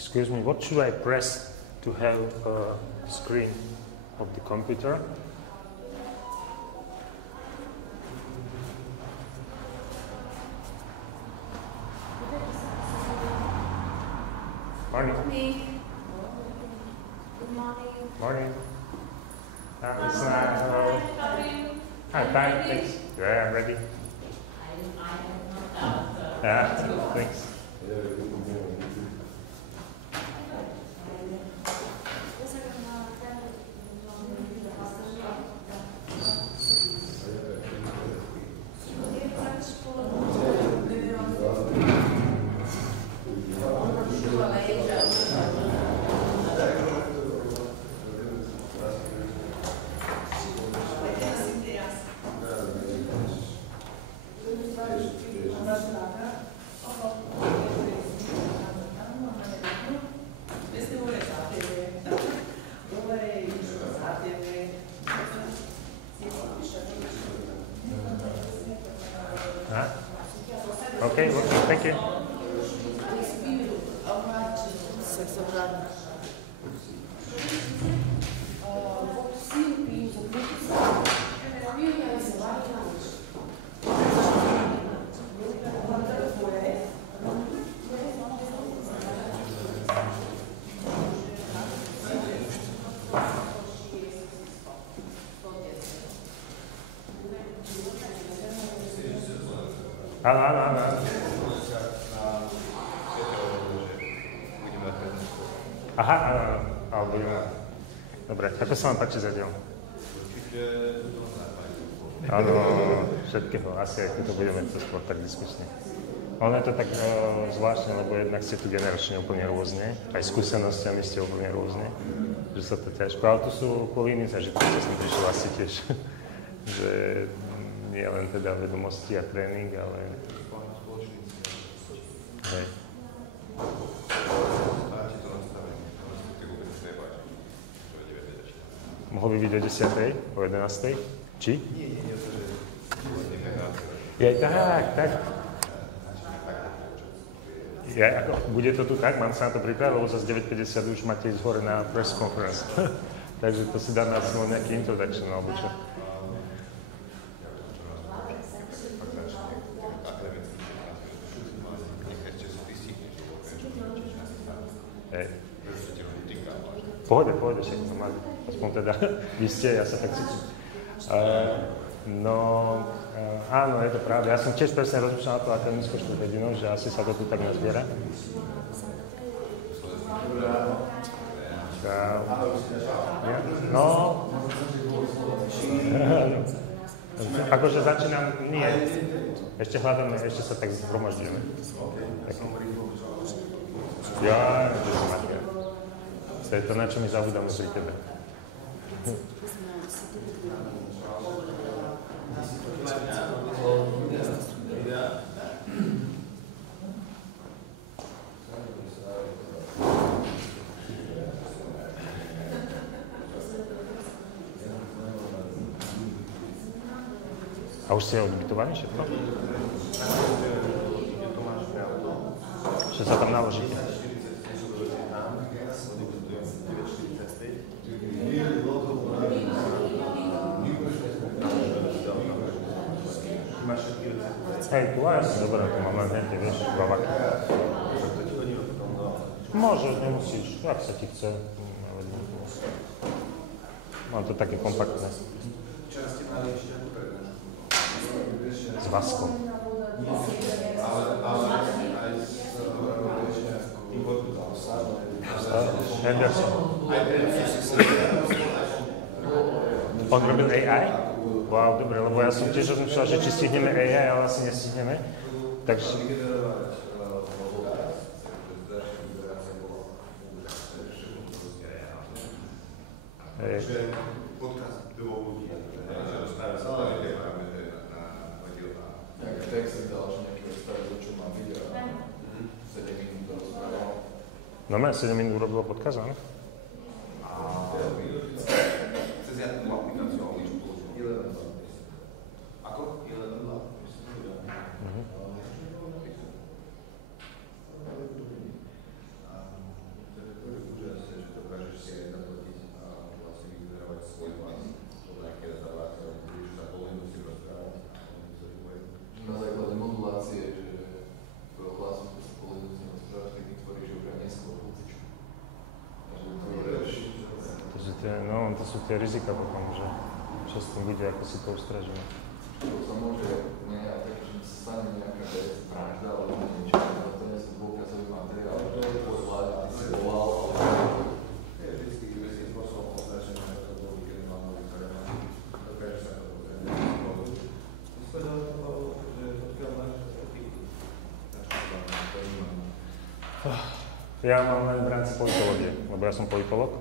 Excuse me, what should I press to have a screen of the computer? Morning. Good morning. Morning. It's nice. Hello. How are you? Hi, fine, thanks. Yeah, I'm ready. Yeah, thanks. Okay, thank you. Áno. Aha, áno, budeme. Dobre, ako sa vám páči zatiaľ? Určite to západu. Áno, všetkého, asi aj to budeme to skôr tak diskusne. Ono je to tak zvláštne, lebo jednak ste tu generačne úplne rôzne, aj skúsenostiami ste úplne rôzne, že sa to ťažko, ale to sú okolí iní zážitky, čo som prišiel asi tiež, že nie len teda vedomosti a tréning, ale... Hej. Mohol by byť o 10:00, o 11:00? Či? Nie, to, že... Je tak. Bude to tu tak? Mám sa na to pripraviť, lebo zase 9:50 už máte ísť hore na press conference. Takže to si dáme asi nejaký introduction, alebo čo? Pohode, však to má, aspoň teda, vy ste, ja sa tak cítim. Áno, je to pravda. Ja som tiež presne rozmýšľal na to akademickou štvrthodinu, že asi sa to tu tak nazbiera. No, akože začínam, nie, ešte hľadáme, ešte sa tak zhromažďujeme. Ja, že som Matia. To je to, na čo my zabudáme pri tebe. A už ste odbytovaní všetko? Čo sa tam naložíte? Hej, tu aj dobre, tu mám len hente, vieš, bavaky. Môžeš, nemusíš, ak sa ti chce. Mám to také kompaktné. Včera ste mali ešte ako prednášku? S vaskom. Ale aj s Henderson. On robil AI? Wow, dobre, lebo ja som tiež rozmýšľal, že či stihneme AI, ale asi nestihneme. Takže... Podcast dvoch ľudí, že rozpráva sa ale nemáme na dielá. Tak text si dal, že nejaký rozprávať, čo mám vidieť. 7 minút to rozprával. Normálne 7 minút urobilo podcast, áno? Cez jakú aplikáciu alebo niečo použil? Ako? 11.2. to sú tie rizika potom, že čo s tým bude, ako si to ustražíme. To sa môže nejak, že sa stane nejaká vec, vražda, alebo niečo, ale to nie sú dôkazový materiál, že je tvoj vlád, ty si volal, ale... Je vždycky istým spôsobom označené, že to bolo niekedy máme, ktoré má, dokáže sa to pozrieť. Vysvedal to, že odkiaľ máš etiku. Ja mám len v rámci politológie, lebo ja som politológ,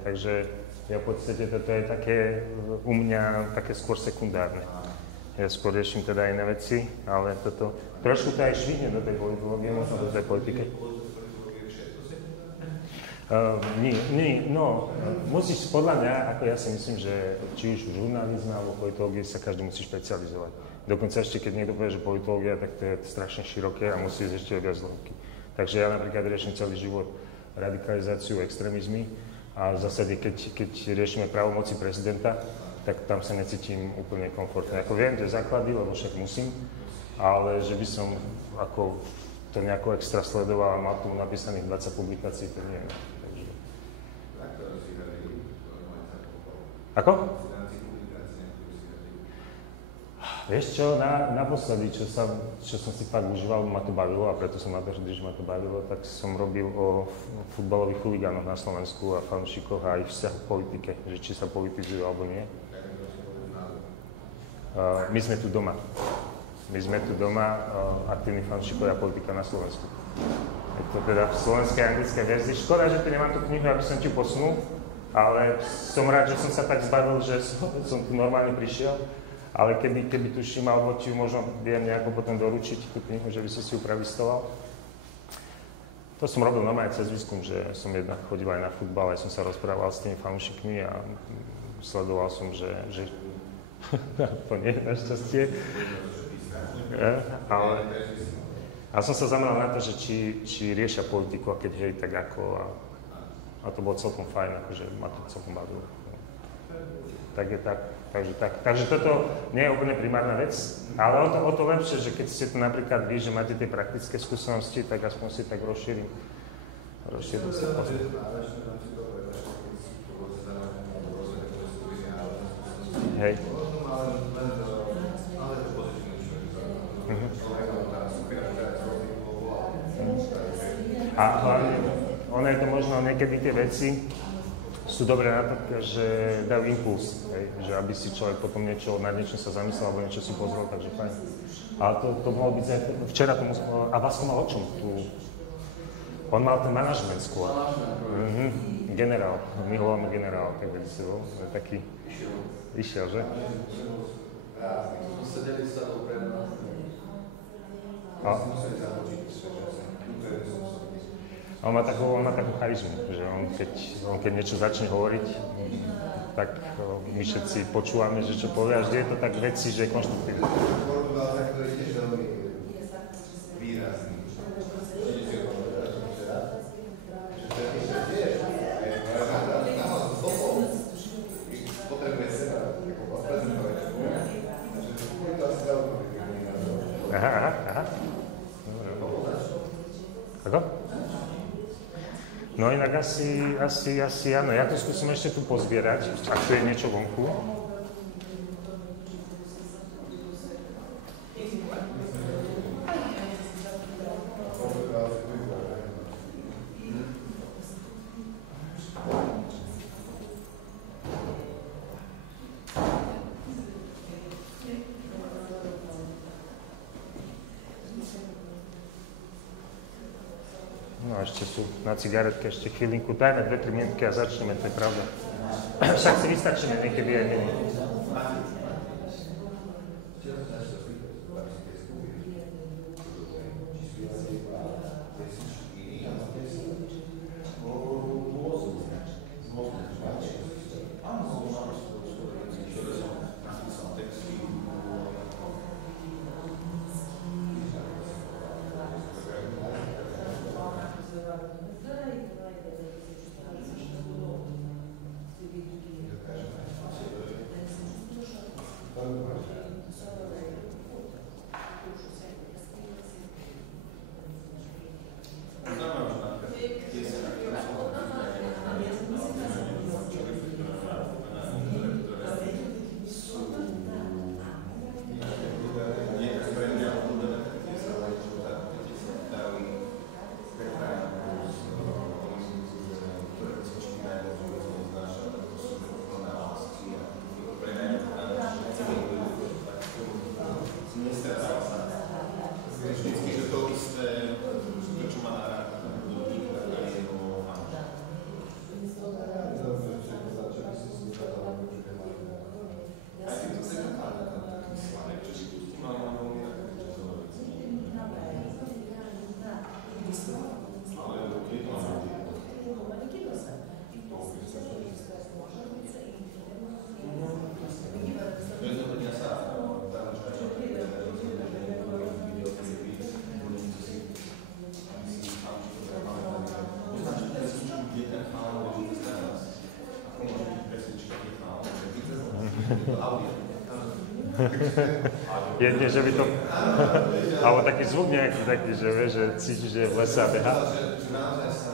takže ja v podstate toto je také u mňa také skôr sekundárne. Ja skôr riešim teda iné veci, ale toto trošku to aj švihne do tej politológie, možno do tej politike. Musíš podľa mňa, ako ja si myslím, že či už v žurnalizme alebo politológii sa každý musí špecializovať. Dokonca ešte, keď niekto povie, že politológia, tak to je strašne široké a musí ísť ešte viac hĺbky. Takže ja napríklad riešim celý život radikalizáciu, extrémizmy a v zásade, keď riešime právomoci prezidenta, tak tam sa necítim úplne komfortne. Ako viem tie základy, lebo však musím, ale že by som ako to nejako extra sledoval a mal tu napísaných 20 publikácií, to nie. Takže... Ako? Vieš čo, naposledy, čo som si fakt užíval, ma to bavilo a preto som na to, že ma to bavilo, tak som robil o futbalových chuligánoch na Slovensku a fanúšikoch a ich vzťahu k politike, že či sa politizujú alebo nie. My sme tu doma. Aktívni fanúšikovia politika na Slovensku. Je to teda v slovenskej a anglickej verzii. Škoda, že tu nemám tú knihu, aby som ti posunul, ale som rád, že som sa tak zbavil, že som tu normálne prišiel. Ale keby tuším, alebo ti možno viem nejako potom doručiť tú knihu, že by si ju prelistoval. To som robil normálne cez výskum, že som jednak chodil aj na futbal, aj som sa rozprával s tými fanúšikmi a sledoval som, že to nie je našťastie. Ale som sa zameral na to, že či riešia politiku a keď hej, tak ako. A to bolo celkom fajn, akože ma to celkom bavilo. Tak je tak. Takže toto nie je úplne primárna vec, ale o to lepšie, že keď ste tu napríklad vy, že máte tie praktické skúsenosti, tak aspoň si tak rozšírim sa. Hej. A hlavne, ono je to možno niekedy tie veci, sú dobré na to, že dajú impuls, že aby si človek potom nad niečím sa zamyslel alebo niečo si pozrel, takže fajn. Ale to mohlo byť aj včera tomu, a Vasko mal o čom tu? On mal ten manažment skôr. Generál, my ho voláme generál, tak by si bol, taký išiel, že? Sedeli sa to pred nás. On má takú charizmu, že on keď niečo začne hovoriť, tak my všetci počúvame, že čo povie, a vždy je to tak veci, že je konštruktívne. Aha. Ako? No inak asi áno. Ja to skúsim ešte tu pozbierať, ak tu je niečo vonku. No ešte sú na cigaretke, ešte chvíľinku. Dajme 2-3 minútky a začneme, to je pravda. Však si vystačíme niekedy aj menej. Jedne, že by to... Alebo taký zvuk nejaký taký, že vieš, že cítiš, že je v lese a beha. Naozaj sa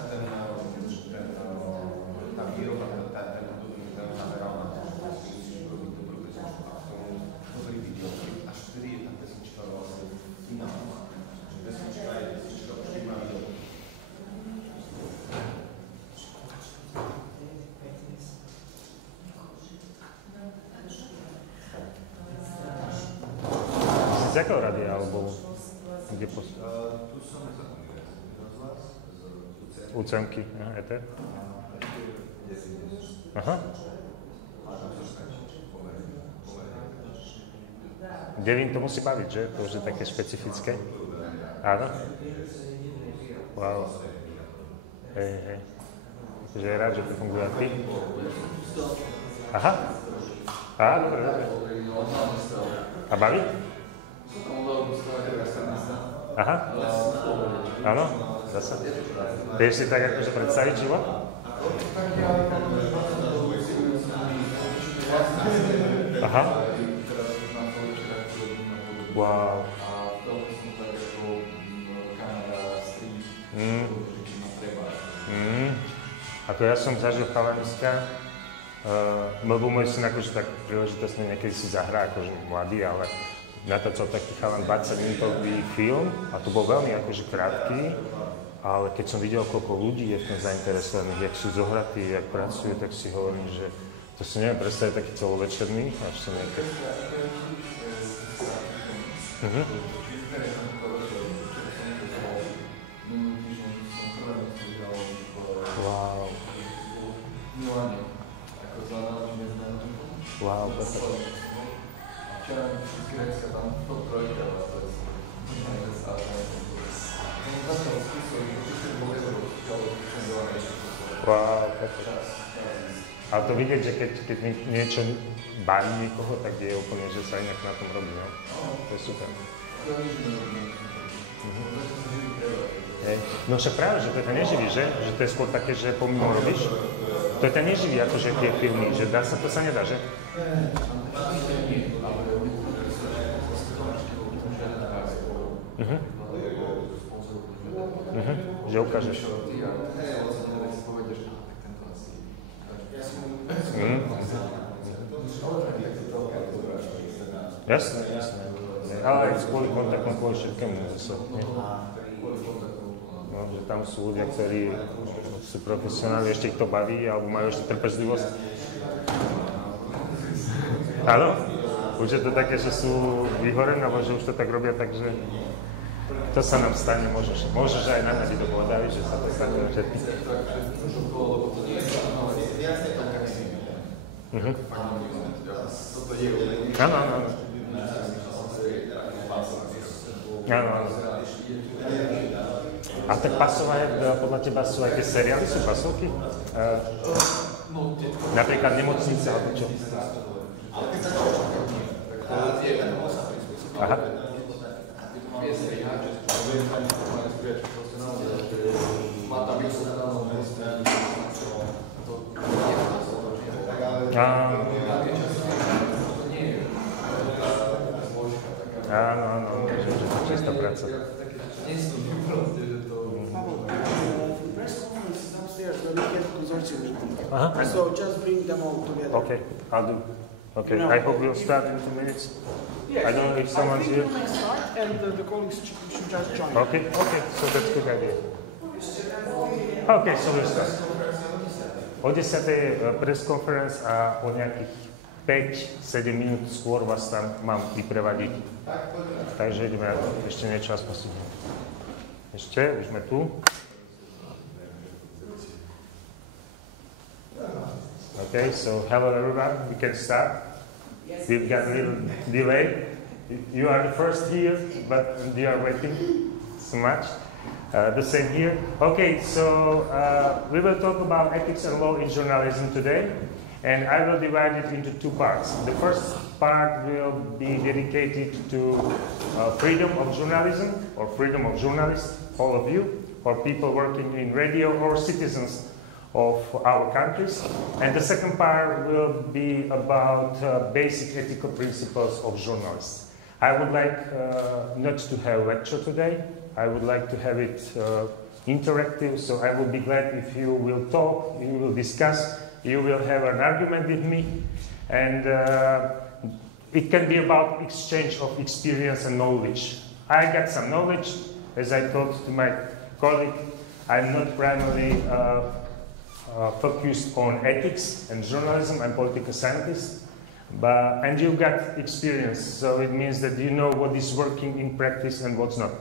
tá výroba, ten hudobný ten zameral na to, že dobrú pesničku a dobrý videoklip. Až vtedy je tá pesnička vlastne finálna. Že pesnička je pesnička, už má videoklip. Z jakého radia alebo kde post? Tu som za rozhlas z UCM-ky, ETR? Aha. 9 to musí baviť, že? To už je také špecifické. Áno? Wow. Hej. Takže je rád, že to funguje aj ty. Aha. Dobre. A baví? Aha. Áno, zasa. Vieš si tak akože predstaviť život? Aha. Wow. A to ja som zažil chalaniska, lebo môj syn akože tak príležitostne niekedy si zahrá akože mladý, ale natáčal taký chalan 20-minútový film a to bol veľmi akože krátky, ale keď som videl, koľko ľudí je v tom zainteresovaných, jak sú zohratí, jak pracujú, tak si hovorím, že to si neviem predstaviť taký celovečerný, až som niekedy. Wow. Wow, perfektne. Wow, perfektne. Ale to vidieť, že keď niečo baví niekoho, tak je úplne, že sa inak na tom robí, no? To je super. No však práve, že to ťa neživí, že? Že to je skôr také, že pomimo robíš? To ťa neživí, akože tie filmy, že dá sa, to sa nedá, že? Že ukážeš. Jasné. Ale aj kvôli kontaktom, kvôli všetkému zase. No, že tam sú ľudia, ktorí sú profesionáli, ešte ich to baví, alebo majú ešte trpezlivosť. Áno, už je to také, že sú vyhorené, alebo že už to tak robia, takže to sa nám stane, môžeš aj na nás to povedali, že sa to stane všetkým. Áno. A tak pasovať, podľa teba sú aj tie seriály, sú pasovky? Napríklad Nemocnice, alebo čo? Aha. Áno, že to je čistá práca. Uh-huh. So just bring them all together. Okay, I'll do. Okay, I hope we'll start in 2 minutes. Yes. I don't know if someone's here. I think we can start and the colleagues should just join. Okay, so that's a good idea. Okay, so we'll start. O 10. je press conference a o nejakých 5-7 minút skôr vás tam mám vyprevadiť. Takže ideme na to. Ešte niečo aspoň si. Ešte, už sme tu. Okay, so hello everyone, we can start. We've got a little delay. You are the first here, but you are waiting so much. The same here. Okay, so we will talk about ethics and law in journalism today, and I will divide it into 2 parts. The first part will be dedicated to freedom of journalism, or freedom of journalists, all of you, or people working in radio, or citizens of our countries. And the second part will be about basic ethical principles of journalists. I would like not to have a lecture today. I would like to have it interactive, so I will be glad if you will talk, you will discuss, you will have an argument with me, and it can be about exchange of experience and knowledge. I got some knowledge, as I told to my colleague. I'm not primarily focused on ethics and journalism. I'm political scientist, and you've got experience, so it means that you know what is working in practice and what's not.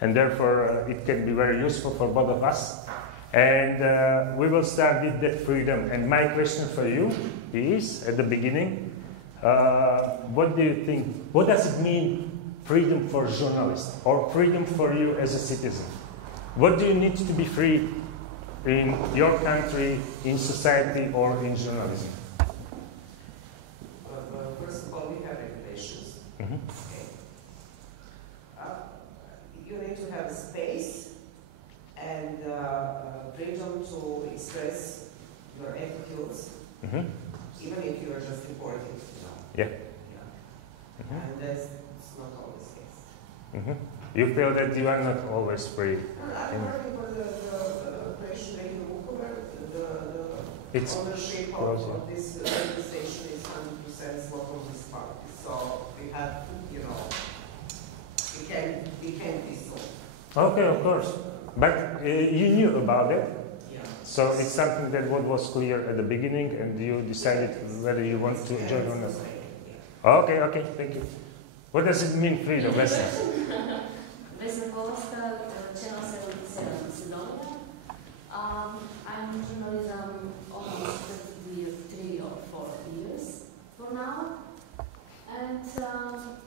And therefore, it can be very useful for both of us. And we will start with that freedom. And my question for you is, at the beginning, what do you think? What does it mean, freedom for journalists, or freedom for you as a citizen? What do you need to be free in your country, in society, or in journalism? First of all, we have regulations. Mm-hmm. You need to have space and freedom to express your attitudes, Mm-hmm. even if you are just reporting. Yeah. Yeah. And that's not always the case. Mm-hmm. You feel that you are not always free. I'm working for the Croatian Radio Vukovar. The It's ownership of this radio station is 100% local municipality. So we have, we can't be so. Okay, of course. But you knew about it. Yeah. So it's something that what was clear at the beginning, and you decided whether you want to join or not. Okay, okay, thank you. What does it mean, freedom? Vesna? Vesna Polska, Channel 77 Macedonia. I'm in journalism almost 3 or 4 years for now. And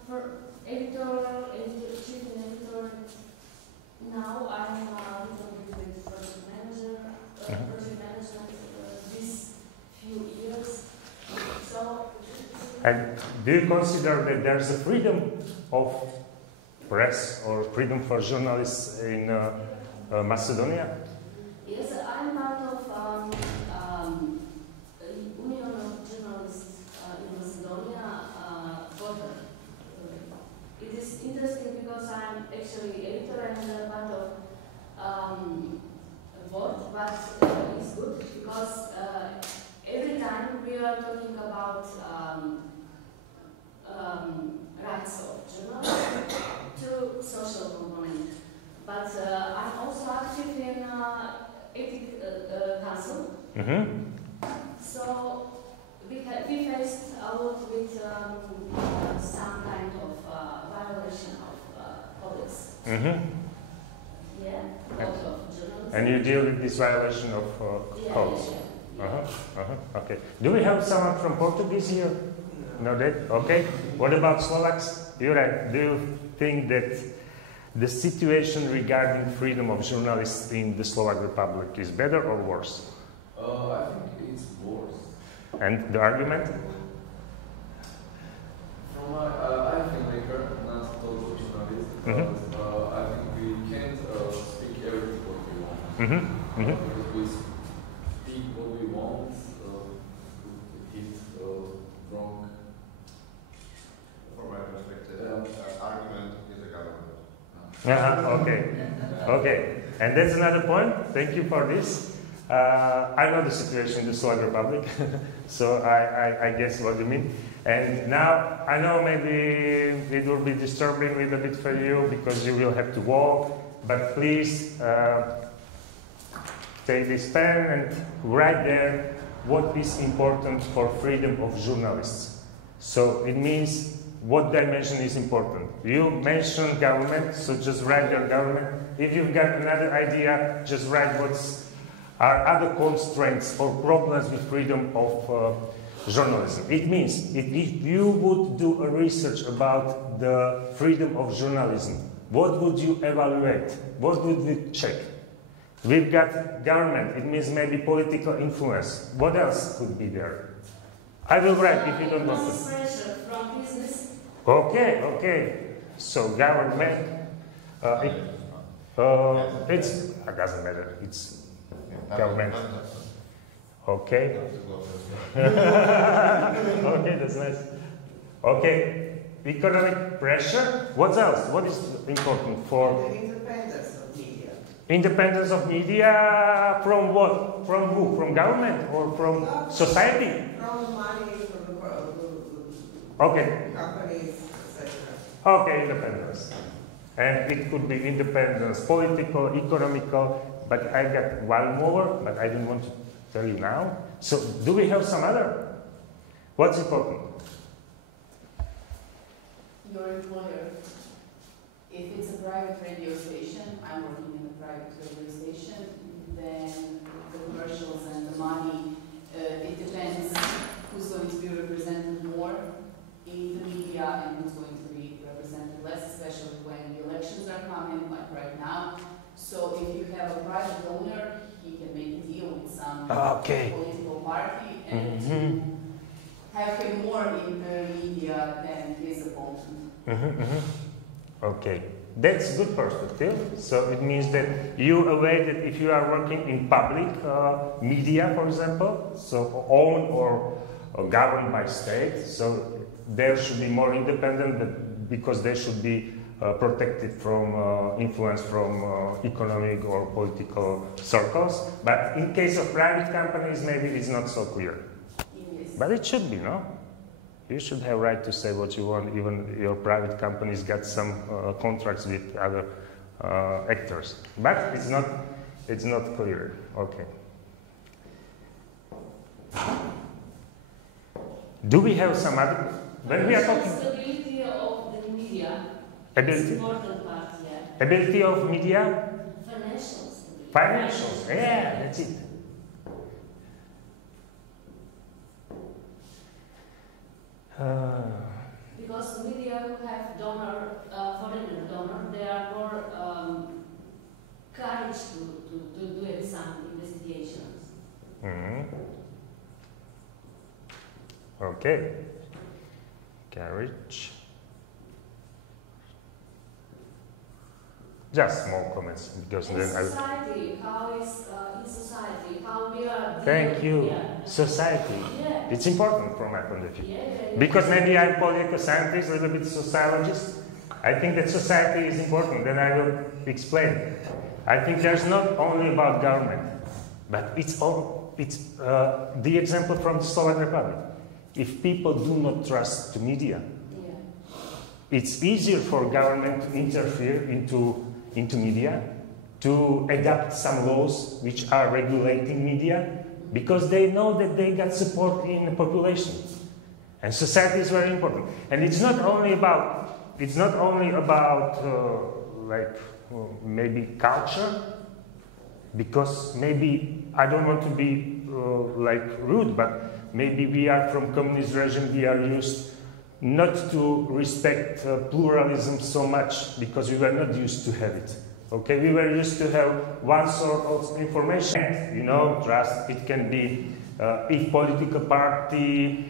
for chief editor, now I'm a little bit with project management these few years. So. And do you consider that there's a freedom of press or freedom for journalists in Macedonia? Yes, I'm part of Union of Journalists in Macedonia. It is interesting because I'm actually editor and part of board, but it's good because every time we are talking about rights of journalists to social component. But I'm also active in Ethic Council. Mm-hmm. So we faced a lot with some kind of violation of codes. Mm-hmm. Yeah, a lot of journalists. And you deal with this violation of codes? Yeah. Okay. Do we have someone from Portuguese here? No, that? Okay. What about Slovaks? Juraj, do you think that the situation regarding freedom of journalists in the Slovak Republic is better or worse? I think it's worse. And the argument? From I'm a filmmaker, not a total journalist, because I think we can't speak everything what we want. Mm-hmm. Mm-hmm. Because we speak what we want, could hit wrong. From my perspective, argument is a government. Okay. Okay. And that's another point. Thank you for this. I know the situation in the Slovak Republic, so I guess what you mean. And now, I know maybe it will be disturbing a little bit for you because you will have to walk, but please take this pen and write there what is important for freedom of journalists. So it means what dimension is important. You mentioned government, so just write your government. If you've got another idea, just write what are other constraints or problems with freedom of journalism. It means if you would do a research about the freedom of journalism, what would you evaluate? What would you check? We've got government. It means maybe political influence. What else could be there? I will write if you don't want to. Pressure from business. Okay, okay. So government, it doesn't matter. It's government. Okay. Okay, that's nice. Okay, economic pressure. What else? What is important for? The independence of media. Independence of media from what? From who? From government or from society? From money, from the Okay. companies, etc. Okay, independence. And it could be independence, political, economical, but I got one more, but I didn't want to tell you now. So do we have some other? What's important? Your employer. If it's a private radio station, I'm working in a private radio station, then the commercials and the money, it depends who's going to be represented more in the media and who's going to be represented less, especially when the elections are coming, like right now. So if you have a private donor, he can make a deal with some political party and have him more in the media than his opponent. Okay, that's good perspective. So it means that you aware that if you are working in public media, for example, so owned or governed by state, so there should be more independent, but because they should be protected from influence from economic or political circles. But in case of private companies, maybe it's not so clear. Yes. But it should be, no? You should have right to say what you want. Even your private companies got some contracts with other actors. But it's not clear. Okay. Do we have some other? When we are talking. Stability of the media. Ability. Important part, yeah. Ability of media. Financials. Financials. Yeah, that's it. Because media who have foreigner donor, they are more courage to do some investigations. Okay. Courage. Just small comments because then Society, how is in society, how we are. Thank you. Yeah. Society. Yeah. It's important from my point of view. Yeah. Because maybe I'm political scientist, a little bit sociologist. I think that society is important. Then I will explain. I think there's not only about government, but it's the example from the Slovak Republic. If people do not trust the media, it's easier for government to interfere into media, to adapt some laws which are regulating media, because they know that they got support in the population. And society is very important. And it's not only about maybe culture, because maybe I don't want to be rude, but maybe we are from communist regime, we are used not to respect pluralism so much because we were not used to have it. Okay, we were used to have one sort of information. Trust. It can be if political party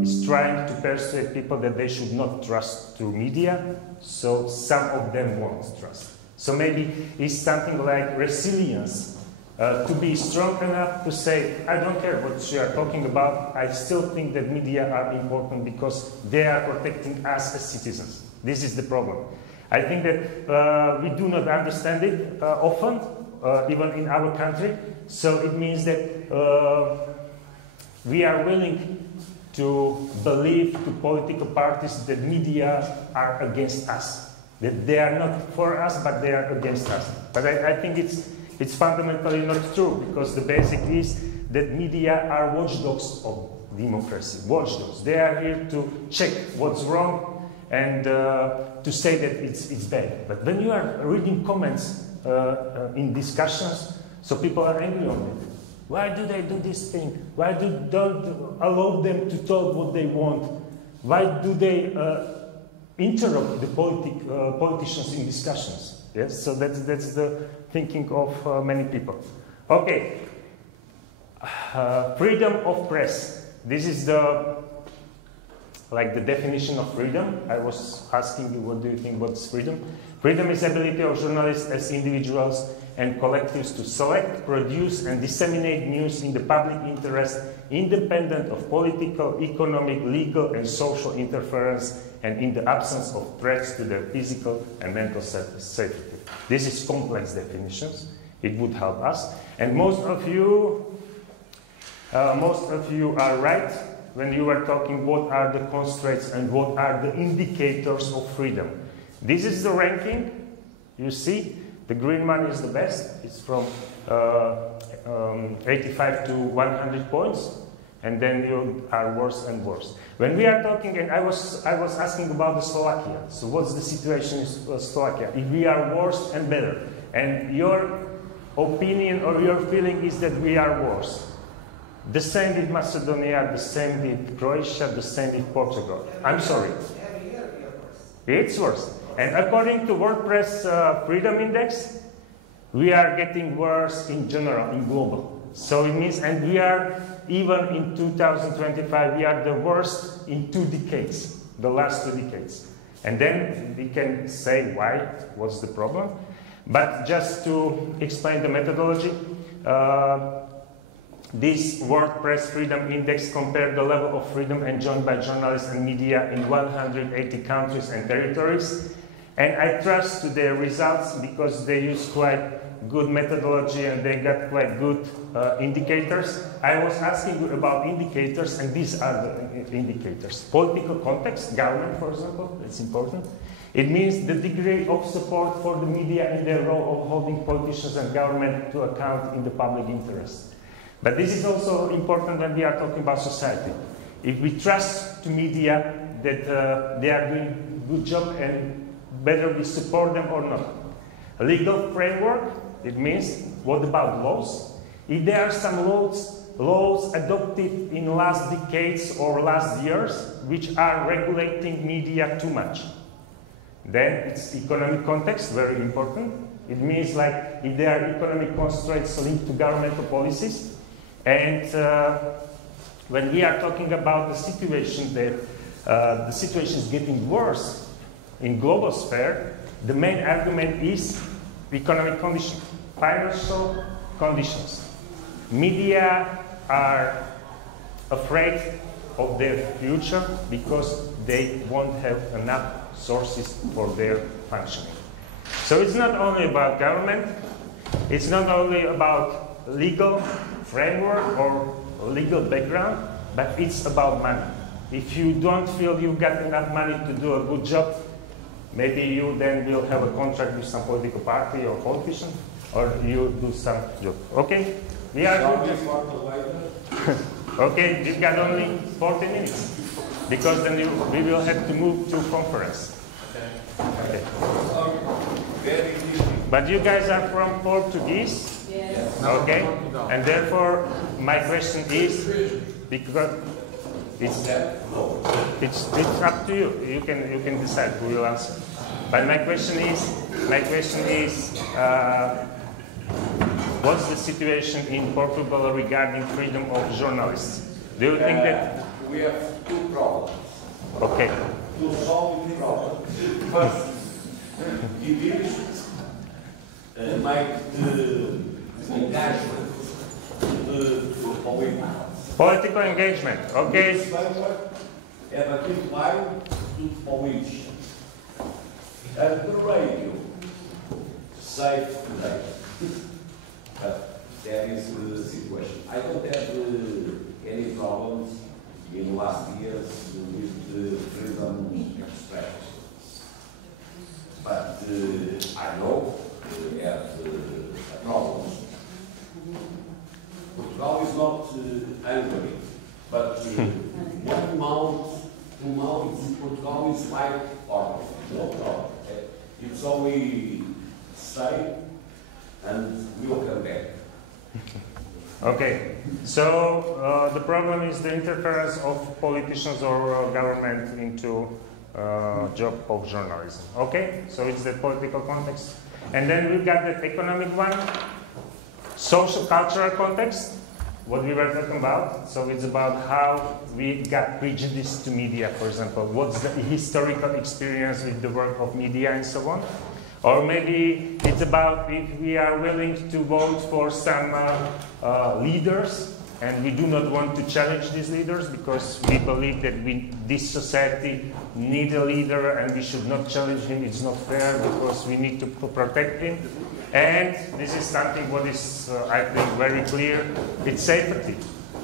is trying to persuade people that they should not trust to media, so some of them won't trust. So maybe it's something like resilience. To be strong enough to say, I don't care what you are talking about, I still think that media are important because they are protecting us as citizens. This is the problem. I think that we do not understand it often, even in our country, so it means that we are willing to believe to political parties that media are against us, that they are not for us, but they are against us. But I think it's fundamentally not true, because the basic is that media are watchdogs of democracy, watchdogs. They are here to check what's wrong and to say that it's bad. But when you are reading comments in discussions, so people are angry on it. Why do they do this thing? Why don't allow them to talk what they want? Why do they interrupt the politicians in discussions? Yes, so that's the thinking of many people. Okay, freedom of press. This is the like the definition of freedom. I was asking you, what do you think what's freedom? Freedom is ability of journalists as individuals and collectives to select, produce, and disseminate news in the public interest, independent of political, economic, legal, and social interference, and in the absence of threats to their physical and mental safety. This is complex definitions. It would help us. And most of you are right when you are talking what are the constraints and what are the indicators of freedom. This is the ranking. You see, the green one is the best. It's from 85 to 100 points, and then you are worse and worse. When we are talking, and I was asking about the Slovakia. So what's the situation in Slovakia? If we are worse and better, and your opinion or your feeling is that we are worse. The same with Macedonia, the same with Croatia, the same with Portugal. I'm sorry. Every year we are worse. It's worse. And according to WordPress Freedom Index, we are getting worse in general, in global. So it means, and we are, even in 2025, we are the worst in 2 decades, the last 2 decades. And then we can say why, what's the problem. But just to explain the methodology, this WordPress Freedom Index compared the level of freedom enjoyed by journalists and media in 180 countries and territories. And I trust to their results because they use quite good methodology and they got quite good indicators. I was asking you about indicators, and these are the indicators. Political context, government, for example, it's important. It means the degree of support for the media in their role of holding politicians and government to account in the public interest. But this is also important when we are talking about society. If we trust to media that they are doing a good job, and whether we support them or not. A legal framework, it means, what about laws? If there are some laws adopted in last decades or last years which are regulating media too much, then it's economic context, very important. It means like if there are economic constraints linked to governmental policies. And when we are talking about the situation that the situation is getting worse in global sphere, the main argument is economic conditions, financial conditions. Media are afraid of their future because they won't have enough sources for their functioning. So it's not only about government, it's not only about legal framework or legal background, but it's about money. If you don't feel you got enough money to do a good job, maybe you then will have a contract with some political party or politician, or you do some job. Okay? We are good. Okay, we've got only 40 minutes, because then we will have to move to conference. Okay. But you guys are from Portuguese? Yes. Okay, and therefore my question is, because it's up to you. You can decide who will answer. But my question is, what's the situation in Portugal regarding freedom of journalists? Do you think that we have 2 problems? Okay. To solve the problem. First, it is make the engagement political engagement, okay? É daquilo que vai tudo para o lixo. And the radio, safe today. That is the situation. I don't have any problems in the last years with the freedom expression. But I know we have problems. Portugal is not Hungary, but one month, 2 months in Portugal is like Orwell. No problem. It's only stay and we'll come back. Okay, so the problem is the interference of politicians or government into job of journalism. Okay, so it's the political context. And then we've got the economic one, social cultural context. what we were talking about. So it's about how we got prejudice to media, for example. What's the historical experience with the work of media and so on. Or maybe it's about if we are willing to vote for some leaders and we do not want to challenge these leaders because we believe that this society needs a leader and we should not challenge him. It's not fair because we need to protect him. And this is something what is, I think, very clear. It's safety.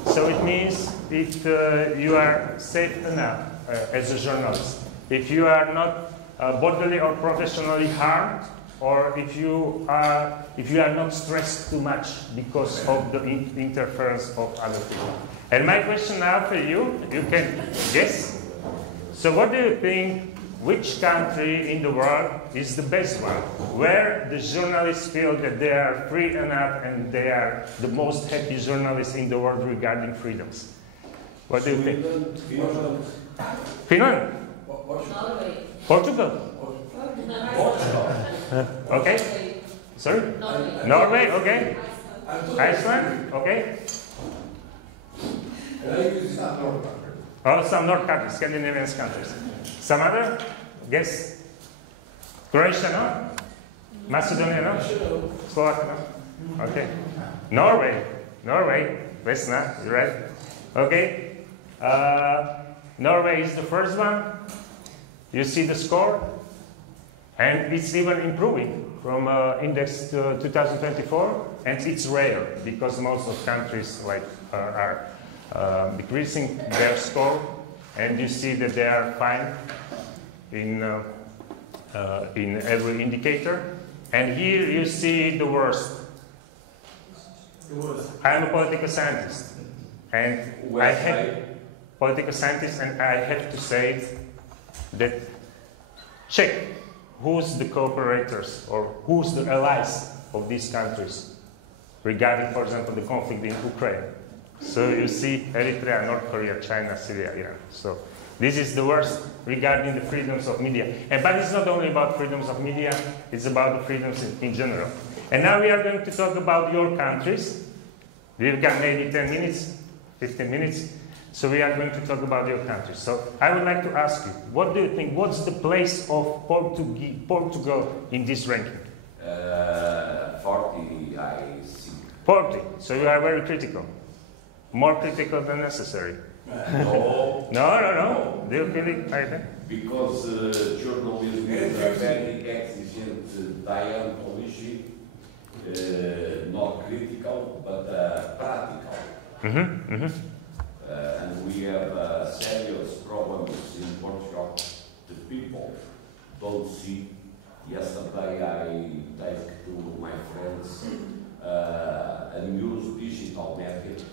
So it means if you are safe enough as a journalist, if you are not bodily or professionally harmed, or if you are not stressed too much because of the interference of other people. And my question now for you, you can guess. So what do you think? Which country in the world is the best one? Where the journalists feel that they are free enough and they are the most happy journalists in the world regarding freedoms? What do you think? Finland? Norway. Portugal? Okay. Sorry? Norway, okay. Iceland, okay. Oh, some North countries, Scandinavian countries. Some other? Guess? Croatia, no? Macedonia, no? Slovakia, no? Okay. Norway. Vesna, you right? Okay. Norway is the first one. You see the score? And it's even improving from index 2024. And it's rare because most of countries are decreasing their score. And you see that they are fine in every indicator. And here you see the worst. I'm a political scientist, and I have to say that check who's the cooperators or who's the allies of these countries regarding, for example, the conflict in Ukraine. So you see Eritrea, North Korea, China, Syria, Iran. So this is the worst regarding the freedoms of media. But it's not only about freedoms of media, it's about the freedoms in general. And now we are going to talk about your countries. We've got maybe 10 minutes, 15 minutes. So we are going to talk about your countries. So I would like to ask you, what do you think, what's the place of Portugal in this ranking? 40, I see. 40, so you are very critical. More critical than necessary. No. No. Do you feel it like that? Because journalism is a very exigent deontology, not critical, but practical. And we have serious problems in Portugal. The people don't see. Yesterday I take to my friends a news digital market.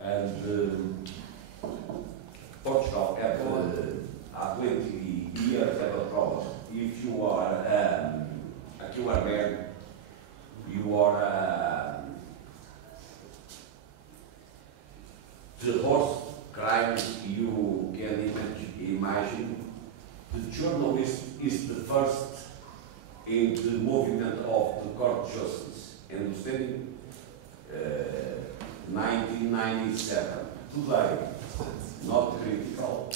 And Portugal have 20 years have a problem. If you are a killer man, you are the worst crimes you can imagine. The journalist is the first in the movement of the court justice. Understanding? 1997. Today, not critical,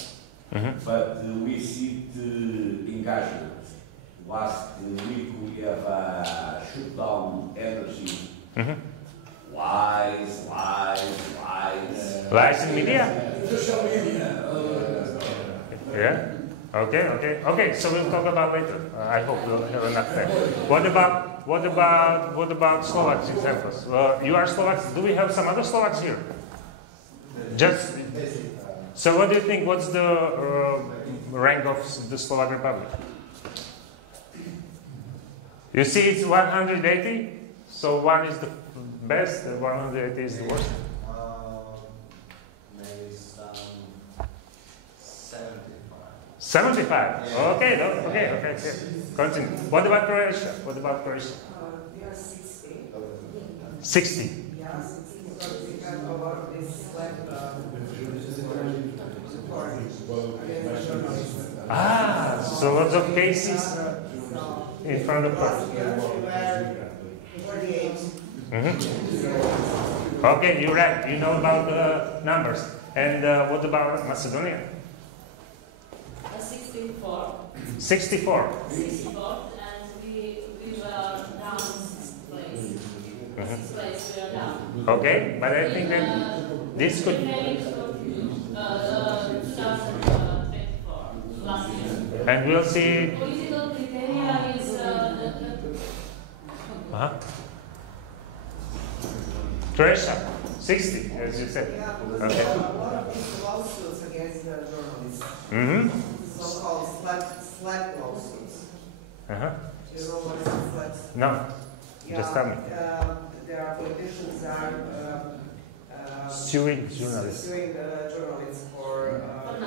but we see the engagement. Last week we have shut down energy. Lies. Lies in media? Social media. Yeah? Okay, so we'll talk about later. I hope we'll have enough time. What about Slovaks examples? You are Slovaks. Do we have some other Slovaks here? Just. So what do you think? What's the rank of the Slovak Republic? You see, it's 180. So one is the best, and 180 is the worst. Maybe some 75. 75. Okay. Continue. What about Croatia? We are 60. 60. Yeah, 60 because we have about this So lots of cases in front of us. 48. Okay, you're right. You know about the numbers. And what about Macedonia? 64. 64. 64, and we were down 6th place. 6th place, we are down. Okay, but I think that this could. 2024, last year. And we'll see. Political criteria is Croatia, 60, as you said. Yeah, because Okay. there are a lot of these lawsuits against the journalists, Mm-hmm. so-called SLAC lawsuits. Uh-huh. Do you know what is SLAC? No, Yeah, just tell me. There are politicians that are Suing journalists. suing the journalists for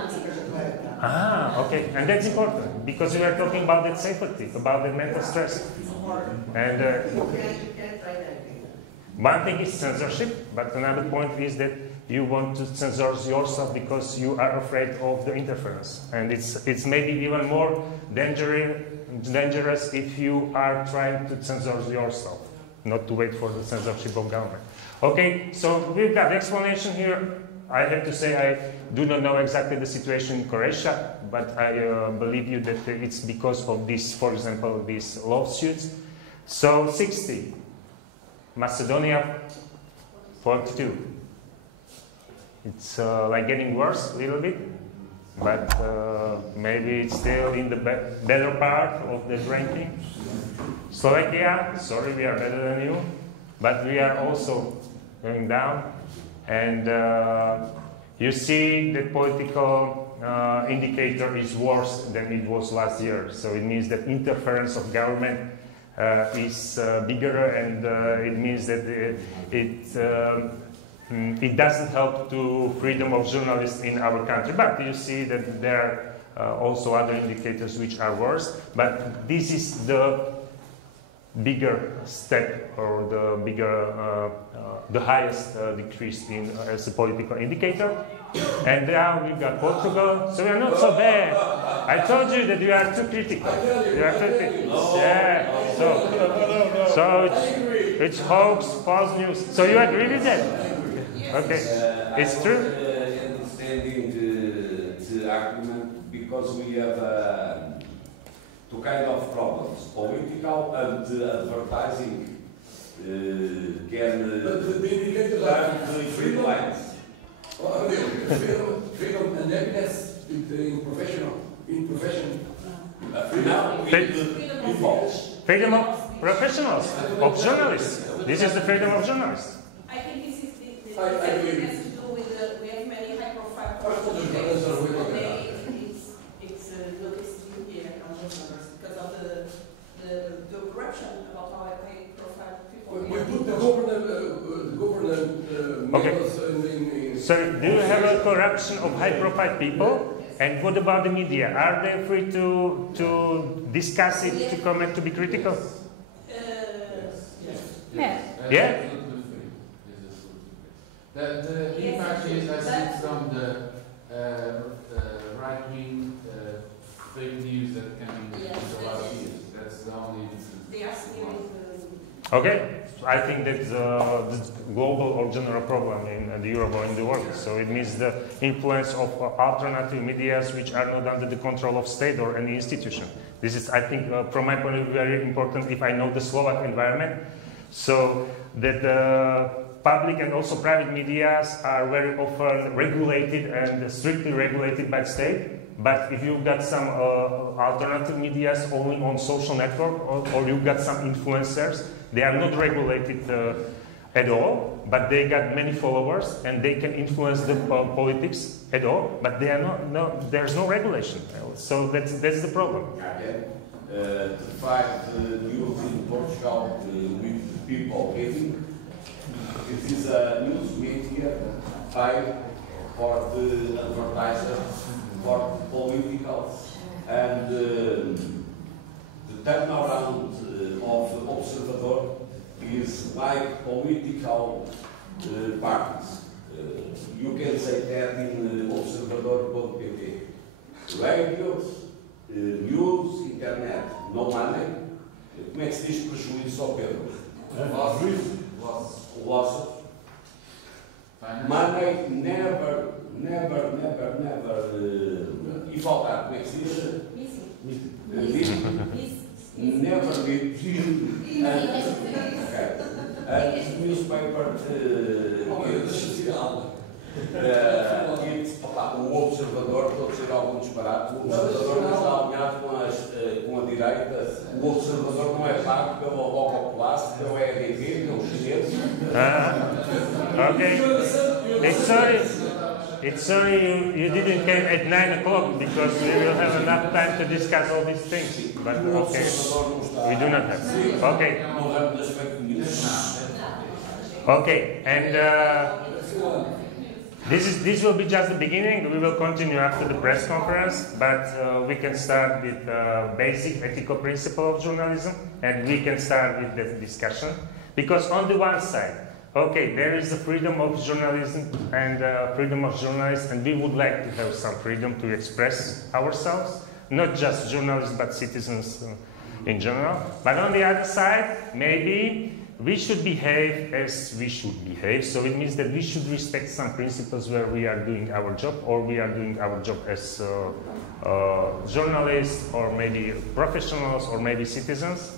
special credit. Ah, okay, and that's important because we are talking about that safety, about the mental stress. It's hard. And You can't write anything. one thing is censorship, but another point is that you want to censor yourself because you are afraid of the interference, and it's maybe even more dangerous if you are trying to censor yourself, not to wait for the censorship of government. Okay, so we've got the explanation here. I have to say I do not know exactly the situation in Croatia, but I believe you that it's because of this, for example, these lawsuits. So 60, Macedonia 42. It's like getting worse a little bit, but maybe it's still in the better part of the ranking. Slovakia, sorry, we are better than you, but we are also going down. And you see the political indicator is worse than it was last year. So it means that interference of government is bigger, and it means that it doesn't help to freedom of journalists in our country. But you see that there are also other indicators which are worse. But this is the bigger step, or the bigger, the highest decrease in as a political indicator. And now we've got Portugal, so we are not so bad. I told you that you are too critical. You are too critical. Yeah. So it's hoax, false news. So you agree with that? Okay. It's true. Understanding the argument, because we have two kind of problems: political and advertising can free lines. Freedom and evidence in profession. Freedom of professionals, of journalists. This is the freedom of journalists. I think this is the has to do with we have many high-profile candidates. It's noticed here on those numbers because of the corruption about how high-profile people. We put the government members in. So, do you have a corruption of high-profile people? And what about the media? Are they free to discuss it, to comment, to be critical? Yeah. Yeah? The impact is, I think, from the right-wing fake news that can be used a lot of years. That's the only difference. They are steering Okay. I think that's the global or general problem in the Europe or in the world. So it means the influence of alternative medias which are not under the control of state or any institution. This is, I think, from my point of view, very important if I know the Slovak environment. So that public and also private medias are very often regulated and strictly regulated by the state. But if you've got some alternative medias only on social network, or you've got some influencers, they are not regulated at all, but they got many followers and they can influence the politics at all, but they are not, there's no regulation. So that's the problem. The fact news in Portugal with people living, it is a news media paid for the advertisers, for politicals, and the turnaround of Observador is like political parties. You can say that in observador.pt. Radios, news, internet, no money. Como é que se diz prejuízo ao Pedro? Losses. Money never, e faltar, como é que se diz? Never did newspaper o observador, estou a dizer algum disparate, o observador não está alinhado com a direita, o observador não é pago pelo Logoplast, pelo EDP, pelos chineses. Okay. It's sorry you didn't come at 9 o'clock because we will have enough time to discuss all these things. But okay, we do not have. Okay. Okay, and this will be just the beginning. We will continue after the press conference, but we can start with basic ethical principle of journalism, and we can start with the discussion. Because on the one side, okay, there is the freedom of journalism and freedom of journalists, and we would like to have some freedom to express ourselves, not just journalists but citizens in general. But on the other side, maybe we should behave as we should behave. So it means that we should respect some principles where we are doing our job, or we are doing our job as journalists, or maybe professionals, or maybe citizens.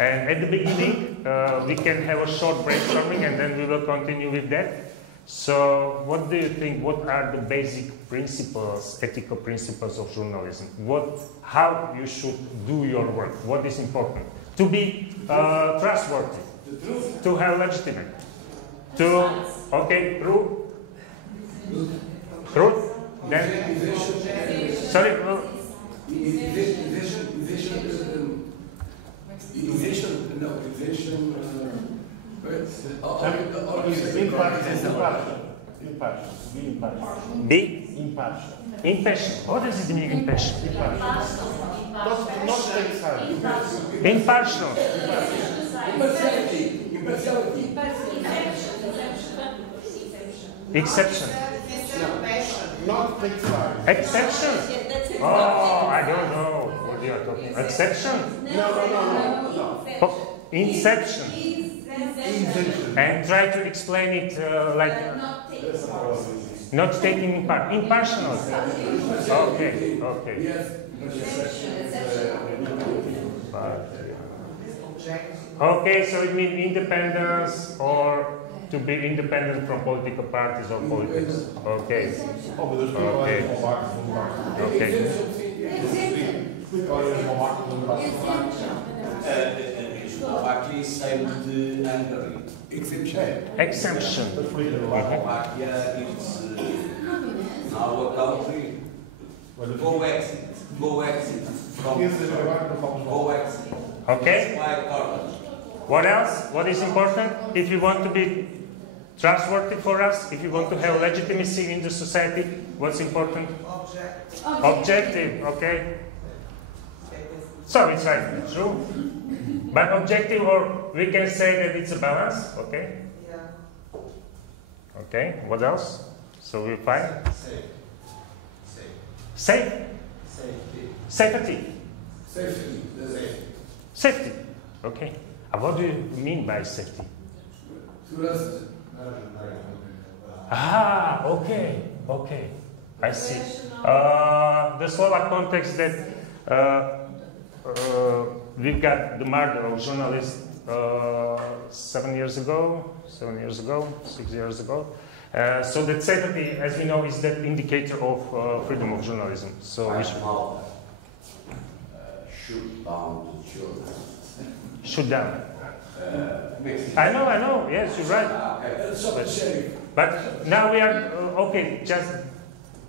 And at the beginning, we can have a short brainstorming, and then we will continue with that. So what do you think? What are the basic principles, ethical principles of journalism? How you should do your work? What is important? To be trustworthy, to have legitimate, truth, then, sorry, Be impartial. Impartial. What does it mean, impartial? Impartial. Exception. Not take side. Exception. Oh, I don't know what you are talking about. Exception? No. Inception. And try to explain it like not taking part. Impartial. Okay. Okay, so it means independence, or to be independent from political parties or politics. Okay. Slovakia same de Hungary. Exemption. Slovakia is now a country. Go exit from go exit. Okay. What else? What is important? If you want to be trustworthy for us, if you want to have legitimacy in the society, what's important? Objective. Okay. So it's like true. But objective, or we can say that it's a balance, okay? Yeah. Okay, what else? So we find? Safety. Okay. And what do you mean by safety? Okay. I see. The Slovak context that we've got the murder of journalist 6 years ago. So that safety, as we know, is that indicator of freedom of journalism. So we should shoot down the children. Shoot down. I know. Yes, you're right. But now we are okay. Just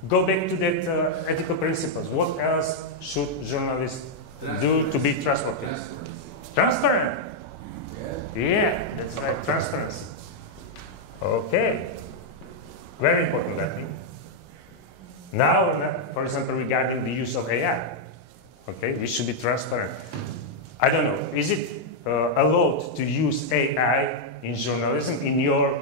go back to that ethical principles. What else should journalists do to be trustworthy? Transparent. Yeah, that's right. Transparency. Okay. Very important, I think. Now, for example, regarding the use of AI, okay, we should be transparent. I don't know. Is it allowed to use AI in journalism in your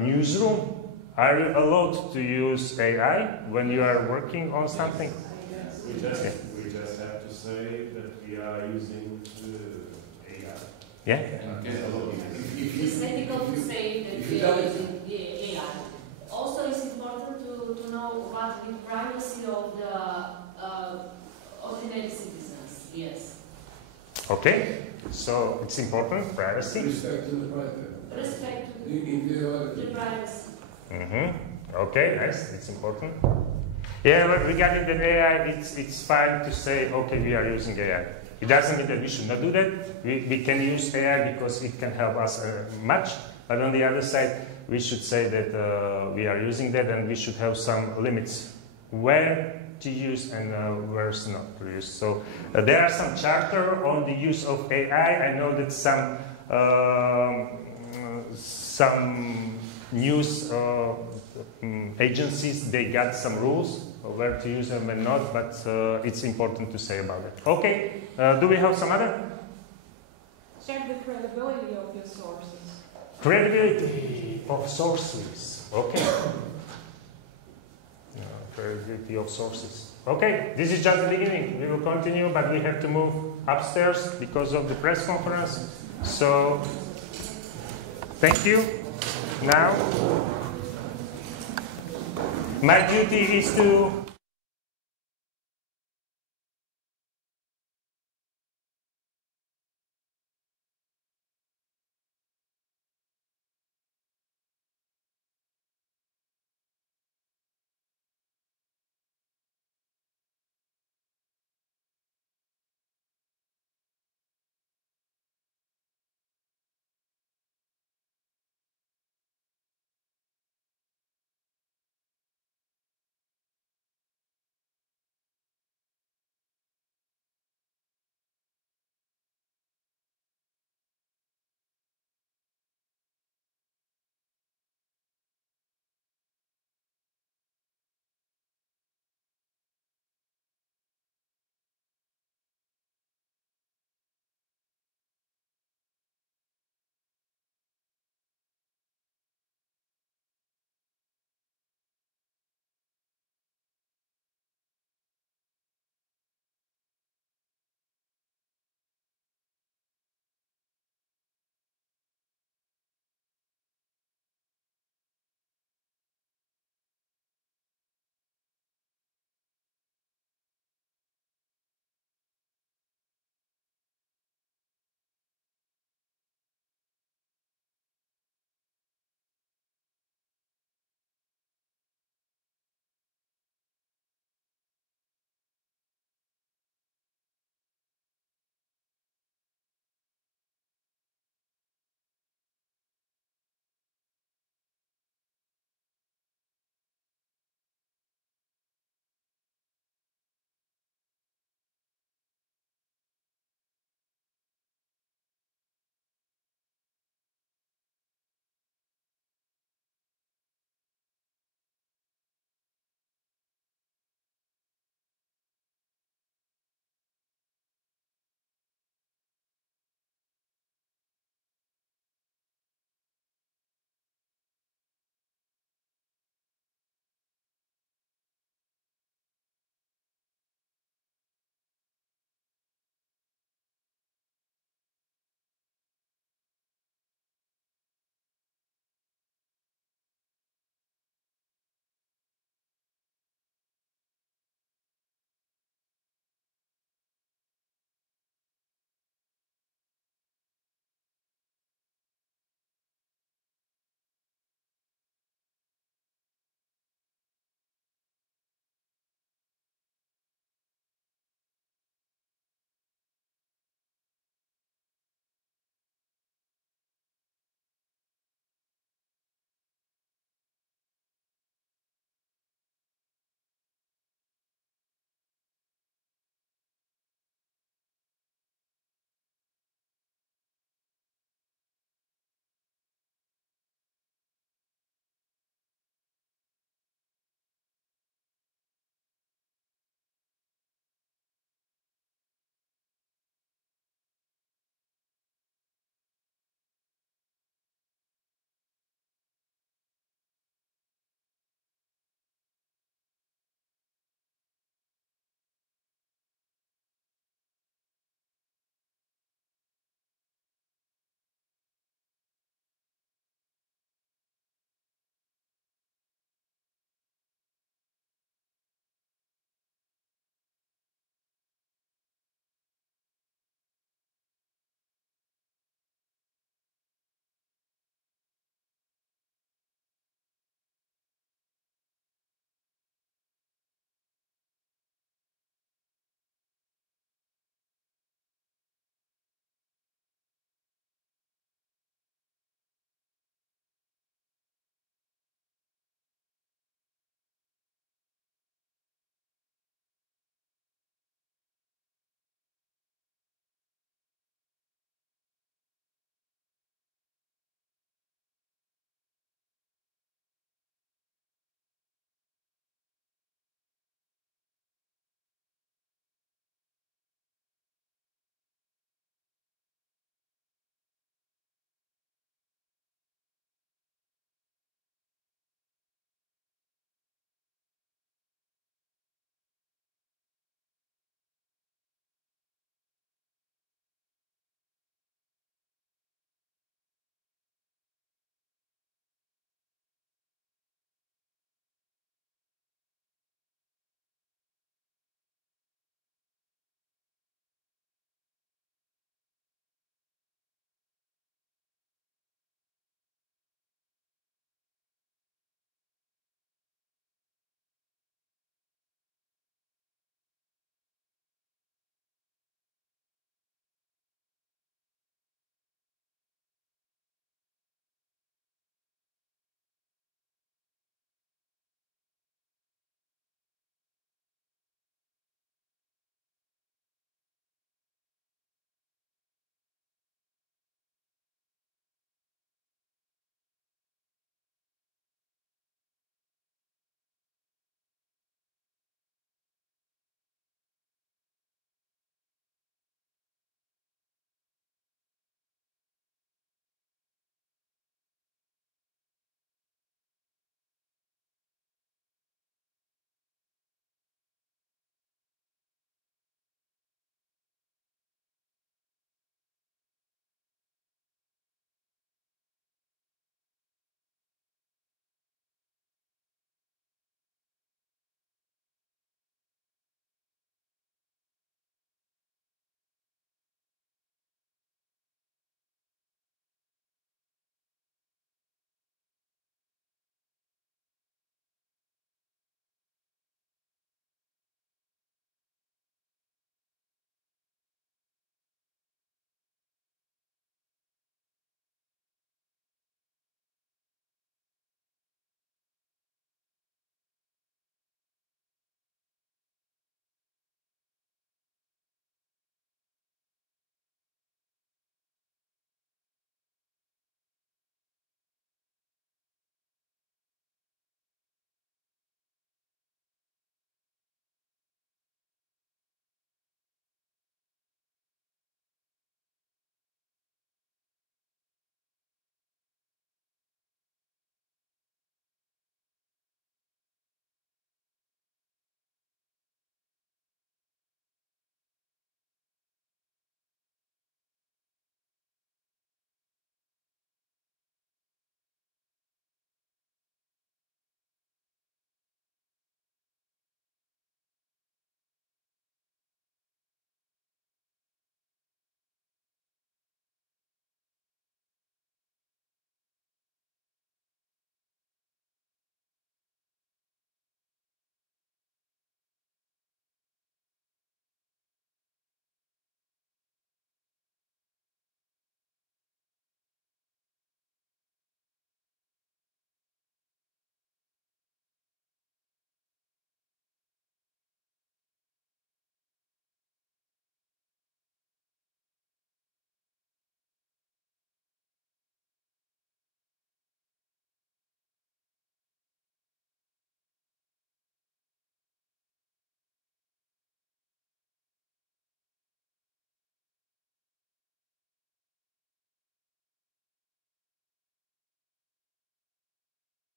newsroom? Are you allowed to use AI when you are working on something? We just have to say that we are using AI. Yeah? It's ethical to say that we are using AI. also it's important to know what the privacy of the ordinary citizens. Yes. Okay, so it's important, privacy. Respect to the private. Respect to Individuality. the privacy. Okay, nice, it's important. Yeah, but regarding the AI, it's fine to say, okay, we are using AI. It doesn't mean that we should not do that. We can use AI because it can help us much, but on the other side, we should say that we are using that and we should have some limits where to use and where's not to use. So there are some charter on the use of AI. I know that some news agencies, they got some rules of where to use them and not, but it's important to say about it. Okay, do we have some other? Check the credibility of your sources. Credibility of sources. Okay. Credibility of sources. Okay, this is just the beginning. We will continue, but we have to move upstairs because of the press conference. So, thank you. Now, my duty is to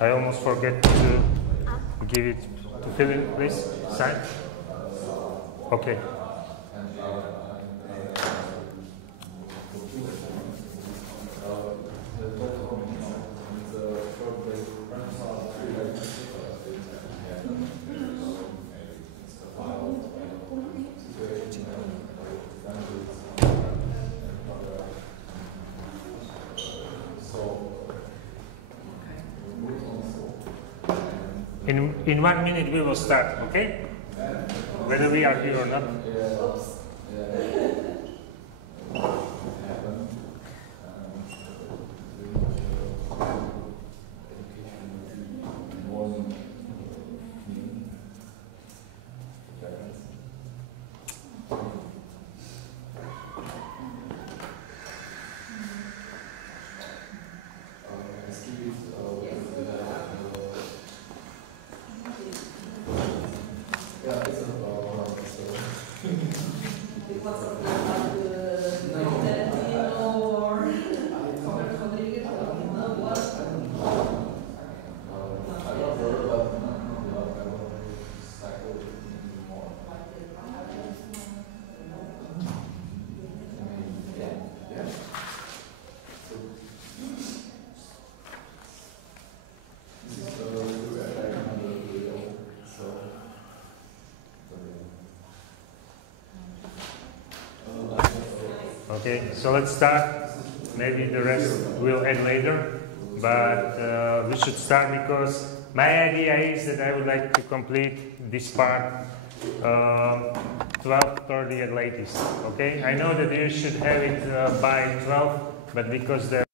I almost forget to give it to Philip, please. Sign. Okay. In 1 minute we will start, okay? Whether we are here or not. Okay, so let's start. Maybe the rest we'll add later, but we should start because my idea is that I would like to complete this part 12:30 at latest. Okay, I know that you should have it by 12, but because the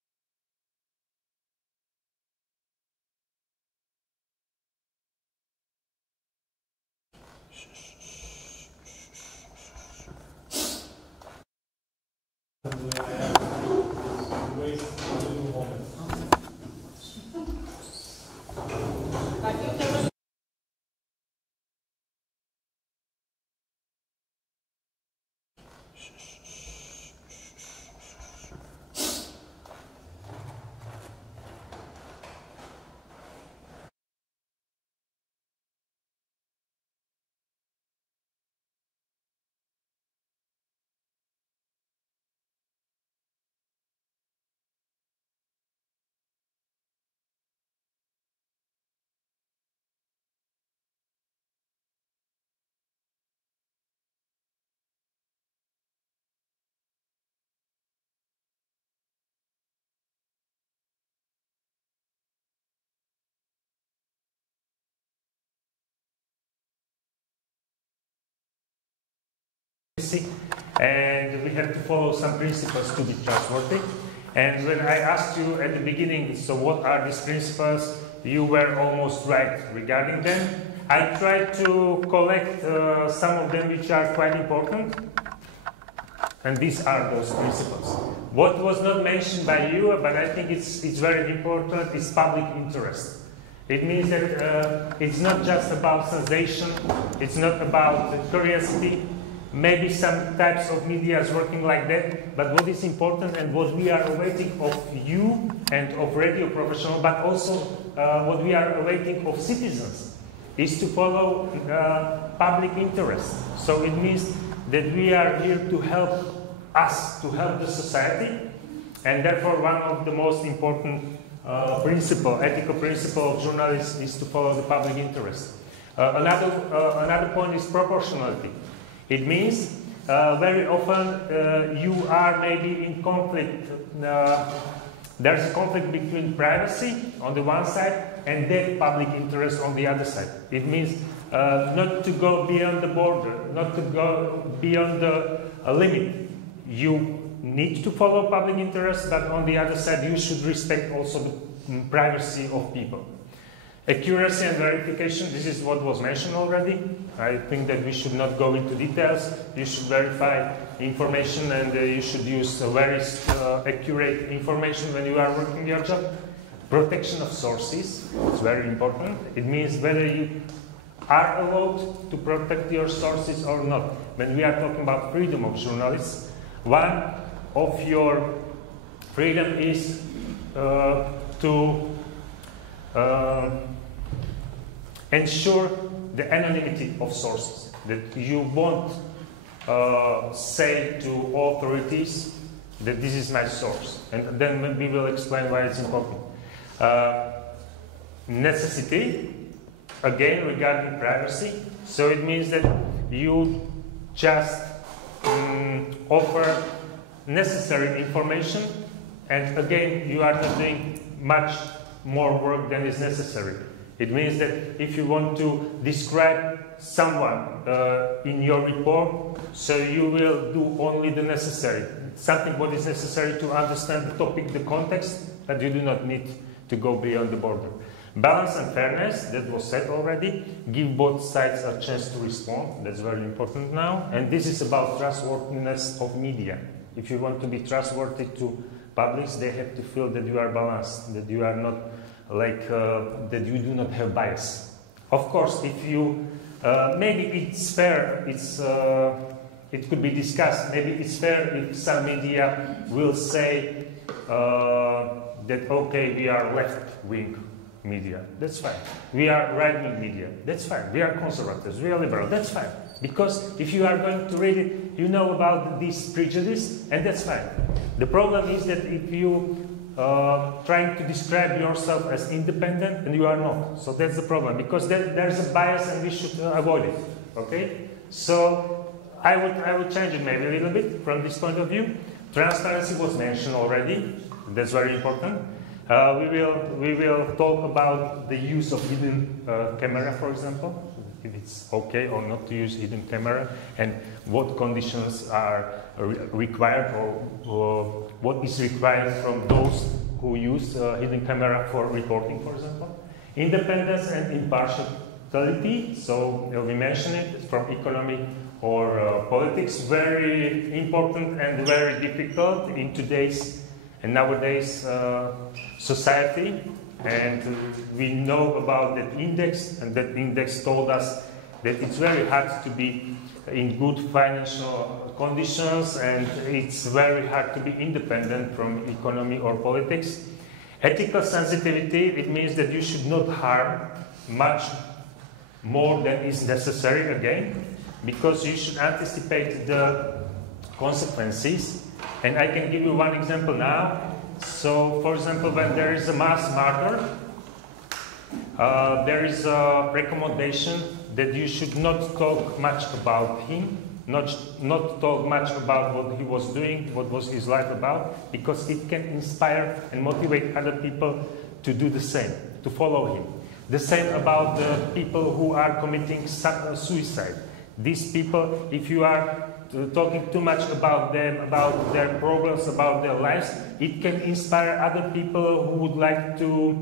and we have to follow some principles to be trustworthy. And when I asked you at the beginning, so what are these principles, you were almost right regarding them. I tried to collect some of them which are quite important, and these are those principles. What was not mentioned by you, but I think it's very important, is public interest. It means that it's not just about sensation, it's not about curiosity. Maybe some types of media is working like that, but what is important and what we are awaiting of you and of radio professionals, but also what we are awaiting of citizens, is to follow public interest. So it means that we are here to help us, to help the society, and therefore one of the most important ethical principle of journalists is to follow the public interest. Another point is proportionality. It means very often you are maybe in conflict. There's a conflict between privacy on the one side and that public interest on the other side. It means not to go beyond the border, not to go beyond the limit. You need to follow public interest, but on the other side you should respect also the privacy of people. Accuracy and verification, this is what was mentioned already. I think that we should not go into details. You should verify information and you should use very accurate information when you are working your job. Protection of sources, it's very important. It means whether you are allowed to protect your sources or not. When we are talking about freedom of journalists, one of your freedom is to ensure the anonymity of sources, that you won't say to authorities that this is my source, and then we will explain why it's important. Necessity, again regarding privacy, so it means that you just offer necessary information, and again you are not doing much more work than is necessary. It means that if you want to describe someone in your report, so you will do only the necessary, something what is necessary to understand the topic, the context, but you do not need to go beyond the border. Balance and fairness, that was said already, give both sides a chance to respond, that's very important now, and this is about trustworthiness of media. If you want to be trustworthy to publics, they have to feel that you are balanced, that you are not like, that you do not have bias. Of course, if you, maybe it's fair, it could be discussed, maybe it's fair if some media will say that, okay, we are left-wing media, that's fine. We are right-wing media, that's fine. We are conservatives, we are liberal, that's fine. Because if you are going to read it, you know about this prejudice, and that's fine. The problem is that if you trying to describe yourself as independent, and you are not. So that's the problem, because there's a bias, and we should avoid it. Okay? So I would change it maybe a little bit from this point of view. Transparency was mentioned already. That's very important. We will talk about the use of hidden camera, for example, if it's okay or not to use hidden camera, and what conditions are required, or what is required from those who use hidden camera for reporting, for example. Independence and impartiality, so we mentioned it from economy or politics, very important and very difficult in today's and nowadays society, and we know about that index, and that index told us that it's very hard to be in good financial conditions, and it's very hard to be independent from economy or politics. Ethical sensitivity, it means that you should not harm much more than is necessary, again, because you should anticipate the consequences. And I can give you one example now. So, for example, when there is a mass murder, there is a recommendation that you should not talk much about him, not talk much about what he was doing, what was his life about, because it can inspire and motivate other people to do the same, to follow him. The same about the people who are committing suicide. These people, if you are talking too much about them, about their problems, about their lives, it can inspire other people who would like to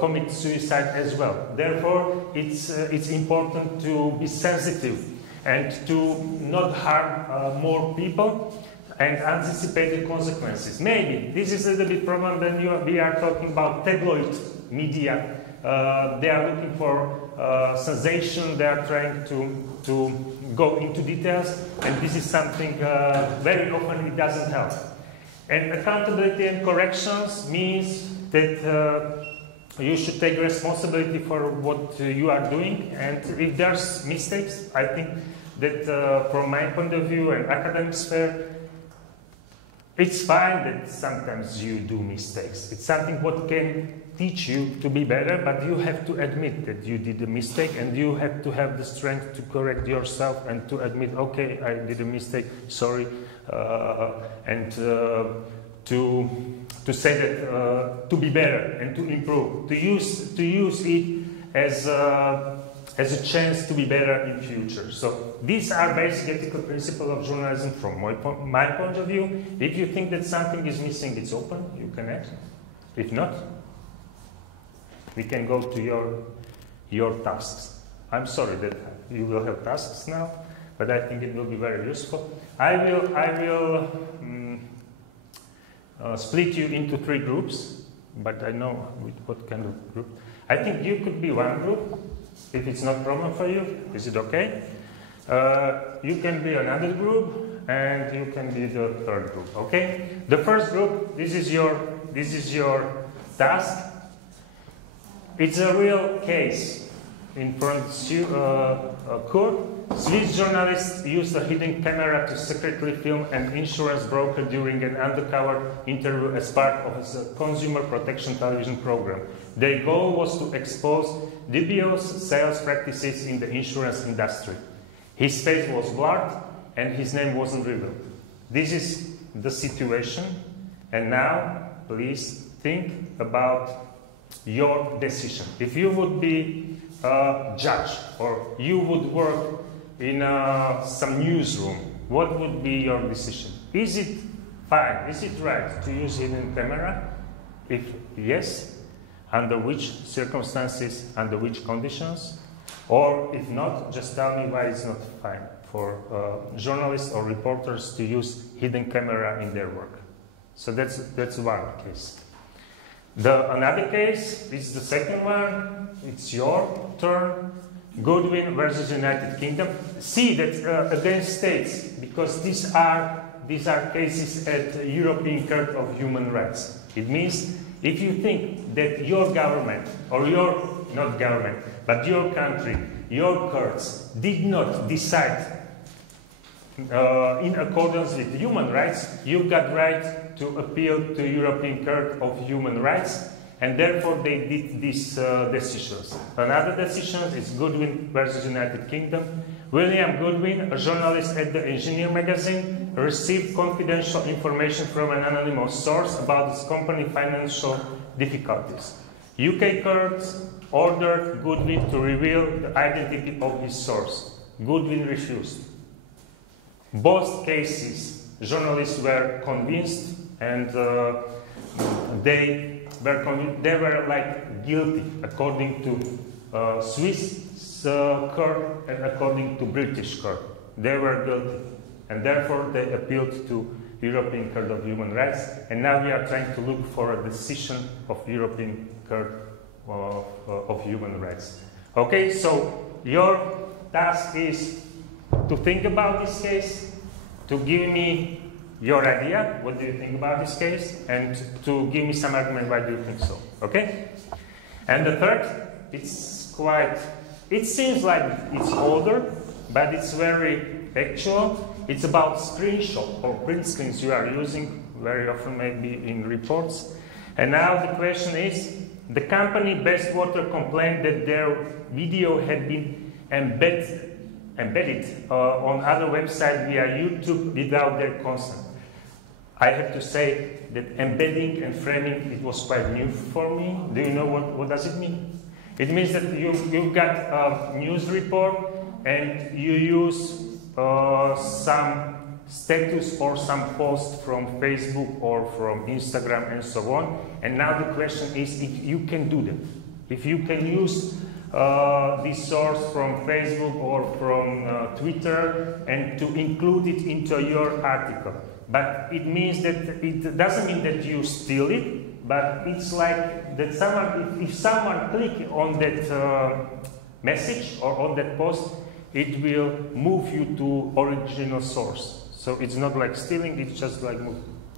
commit suicide as well. Therefore, it's important to be sensitive and to not harm more people and anticipate the consequences. Maybe this is a little bit problem when we are talking about tabloid media. They are looking for sensation, they are trying to go into details, and this is something very often it doesn't help. And accountability and corrections means that you should take responsibility for what you are doing, and if there's mistakes, I think that from my point of view and academic sphere, it's fine that sometimes you do mistakes. It's something what can teach you to be better, but you have to admit that you did a mistake, and you have to have the strength to correct yourself and to admit, okay, I did a mistake, sorry, and to say that to be better and to improve, to use it as a chance to be better in future. So these are basic ethical principles of journalism from my point of view. If you think that something is missing, it's open, you can ask. If not, we can go to your tasks. I'm sorry that you will have tasks now, but I think it will be very useful. I will split you into 3 groups, but I know what kind of group. I think you could be one group, if it's not a problem for you. Is it okay? You can be another group, and you can be the 3rd group, okay? The first group, this is your task. it's a real case in front of court. Swiss journalists used a hidden camera to secretly film an insurance broker during an undercover interview as part of a consumer protection television program. Their goal was to expose dubious sales practices in the insurance industry. His face was blurred and his name wasn't revealed. This is the situation, and now please think about your decision. If you would be a judge or you would work in some newsroom, what would be your decision? Is it fine, is it right to use hidden camera? If yes, under which circumstances, under which conditions? Or if not, just tell me why it's not fine for journalists or reporters to use hidden camera in their work. So that's one case. Another case is the second one. It's your turn. Goodwin versus United Kingdom. See that against states, because these are cases at European Court of Human Rights. It means if you think that your government or not government, but your country, your courts did not decide in accordance with human rights, you've got right to appeal to European Court of Human Rights, and therefore they did these decisions. Another decision is Goodwin versus United Kingdom. William Goodwin, a journalist at the Engineer magazine, received confidential information from an anonymous source about his company's financial difficulties. UK courts ordered Goodwin to reveal the identity of his source. Goodwin refused. Both cases, journalists were convinced, and they were like guilty according to Swiss court and according to British court. They were guilty, and therefore they appealed to European Court of Human Rights, and now we are trying to look for a decision of European Court of Human Rights. Okay, so your task is to think about this case, to give me your idea, what do you think about this case, and to give me some argument why do you think so, okay? And the third, it seems like it's older, but it's very actual. It's about screenshot or print screens you are using very often maybe in reports. And now the question is, the company Best Water complained that their video had been embedded on other websites via YouTube without their consent. I have to say that embedding and framing, it was quite new for me. Do you know what does it mean? It means that you've got a news report and you use some status or some post from Facebook or from Instagram and so on. And now the question is if you can do that. If you can use this source from Facebook or from Twitter and to include it into your article. But it means that it doesn't mean that you steal it, but it's like that someone, if someone click on that message or on that post, it will move you to original source. So it's not like stealing, it's just like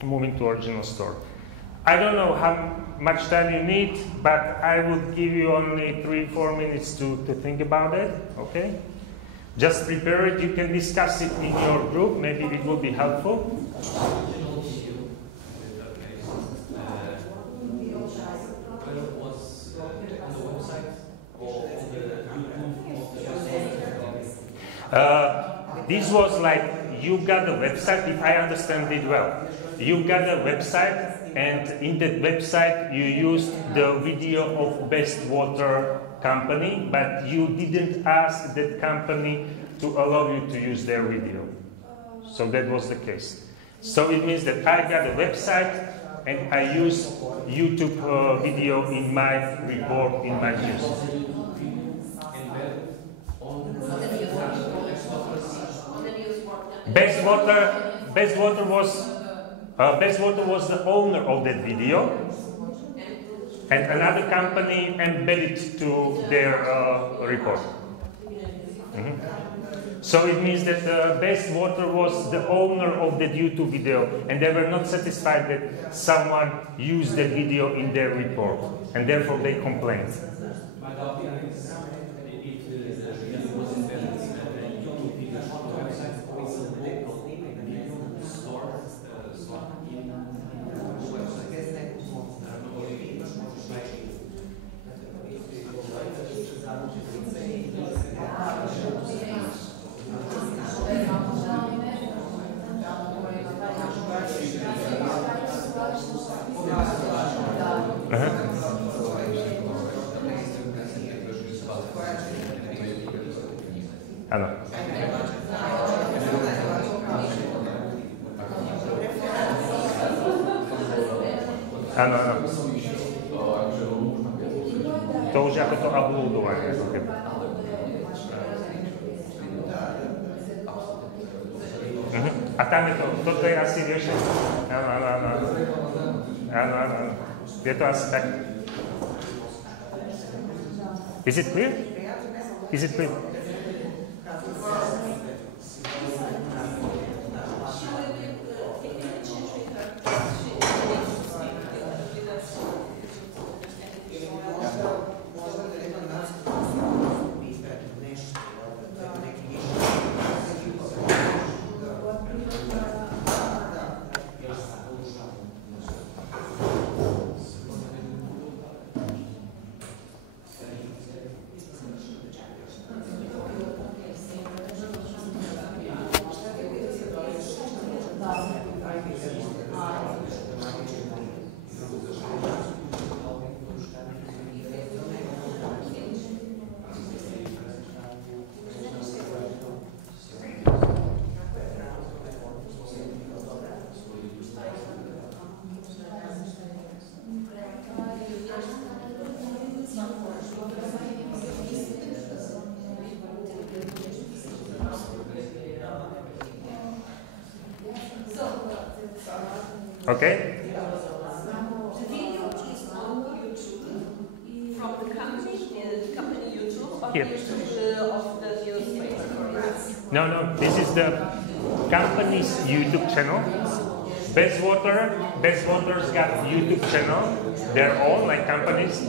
moving to original source. I don't know how much time you need, but I would give you only 3-4 minutes to think about it, okay? Just prepare it, you can discuss it in your group, maybe it will be helpful. This was like, you got a website, if I understand it well. You got a website, and in that website you used the video of Best Water company, but you didn't ask that company to allow you to use their video. So that was the case. So it means that I got a website and I use YouTube video in my report, in my news. Best Water was the owner of that video, and another company embedded to their report. So it means that Best Water was the owner of that YouTube video, and they were not satisfied that someone used that video in their report, and therefore they complained. Áno. Áno, áno. To už ako to uploadovanie. A tam je to, toto je asi riešenie. Áno, áno, áno. Áno, áno, áno. Je to asi tak. Is it clear? Is it clear? Okay? The video is on YouTube from the company YouTube or Here. YouTube of the newspaper? No, this is the company's YouTube channel. Best Water's got YouTube channel, their own, like companies,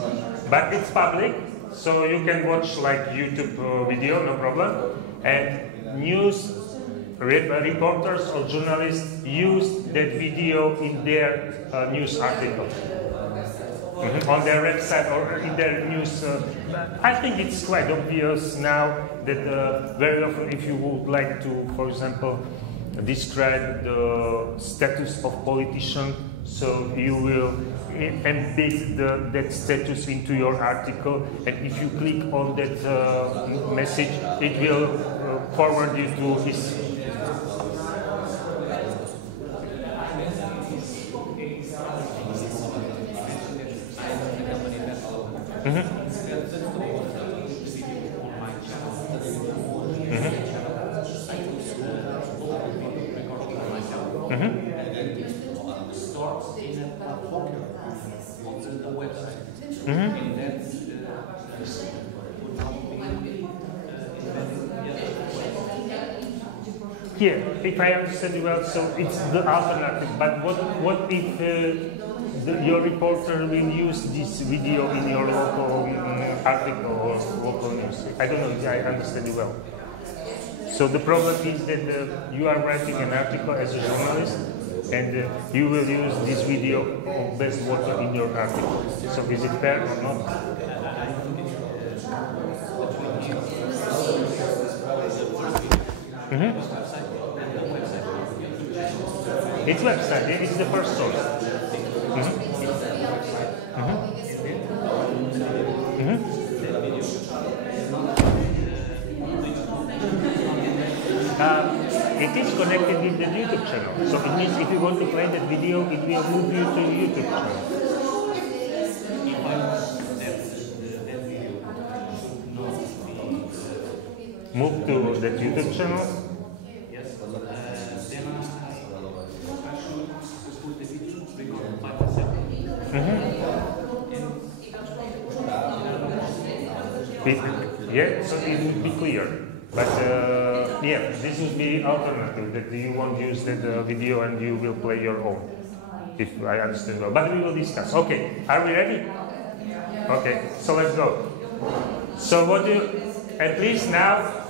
but it's public, so you can watch like YouTube video, no problem. And news reporters or journalists use that video in their news article. On their website or in their news. I think it's quite obvious now that very often if you would like to, for example, describe the status of politician, so you will embed that status into your article, and if you click on that message, it will forward you to his. Here, if I understand you well, so it's the alternative. But what if your reporter will use this video in your local article or local news? I don't know if I understand you well. So the problem is that you are writing an article as a journalist, and you will use this video of Best Water in your article. So is it fair or not? It's website, it's the first source. It is connected with the YouTube channel. So it means if you want to play that video, it will move you to YouTube channel. Move to the YouTube channel. Yeah, so it would be clear. But Yeah, this would be alternative, that you won't use that video and you will play your own, if I understand well. But we will discuss. Okay, are we ready? Okay, so let's go. So what do you, at least now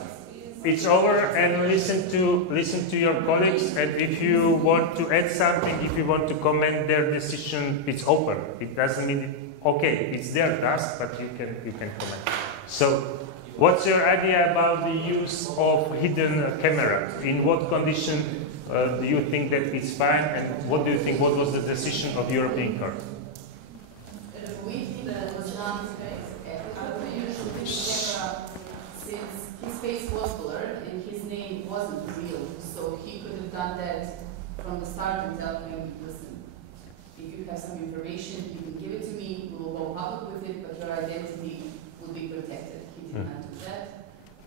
it's over, and listen to your colleagues, and if you want to add something, if you want to comment their decision, it's open. It doesn't mean, okay, it's their task, but you can comment. So what's your idea about the use of hidden camera? In what condition do you think that it's fine, and what do you think, what was the decision of European Court? We think that it was not since his face was blurred and his name wasn't real, so he could have done that from the start and tell him, listen, if you have some information, you can give it to me, we will go public with it, but your identity will be protected. He did not do that.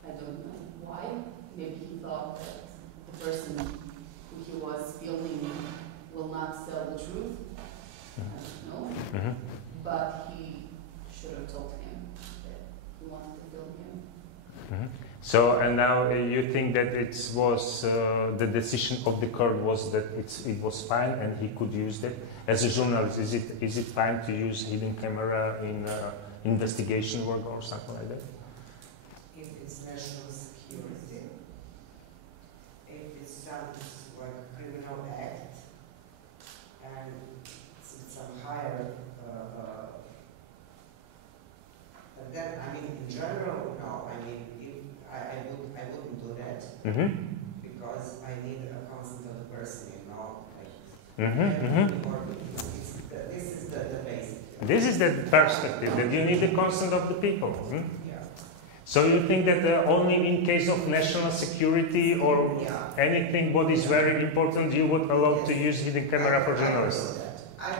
I don't know why. Maybe he thought that the person who he was filming will not tell the truth. I don't know. But he should have told him that he wanted to film him. So, and now you think that it was the decision of the court was that it was fine and he could use that as a journalist. Is it fine to use hidden camera in investigation work or something like that? If it's national security, if it sounds like a criminal act, and it's some higher, but then I mean in general, no. I mean, I wouldn't do that because I need a consent of the person, you know. This is the basic. This is the perspective, that you need the consent of the people. Yeah. So you think that only in case of national security or anything what is very important, you would allow to use hidden camera for journalists? I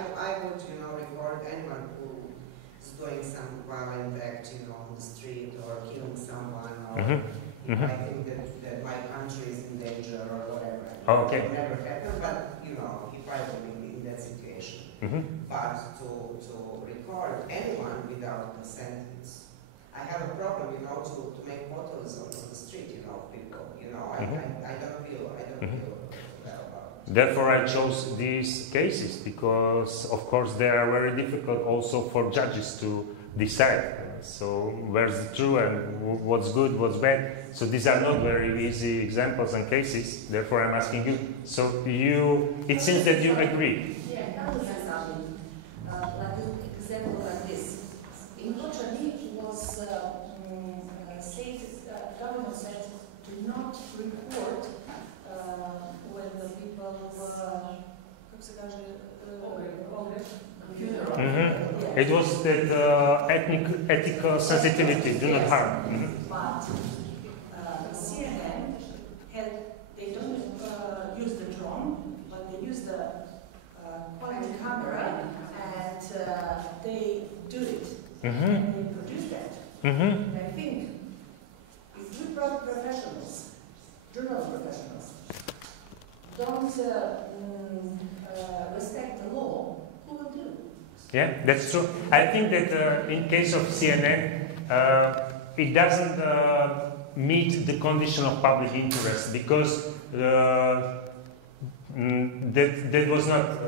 would, record anyone who is doing some violent act, on the street or killing someone, or if I think that my country is in danger or whatever. Okay. It will never happen, but if I were in that situation. But to record anyone without consent, I have a problem, to make photos on the street, people. I don't feel well about it. Therefore, I chose these cases because, of course, they are very difficult also for judges to decide. So, where's the true and what's good, what's bad? So, these are not very easy examples and cases. Therefore, I'm asking you. So, it seems that you agree. Yeah, that was something. Like an example like this. In Kočani, it was government said to not report when the people It was that ethical sensitivity, do not harm. But CNN they don't use the drone, but they use the quality camera, and they do it. And they produce that. And I think if we professionals, journal professionals, don't respect the law, who will do? Yeah, that's true. I think that in case of CNN, it doesn't meet the condition of public interest because that was not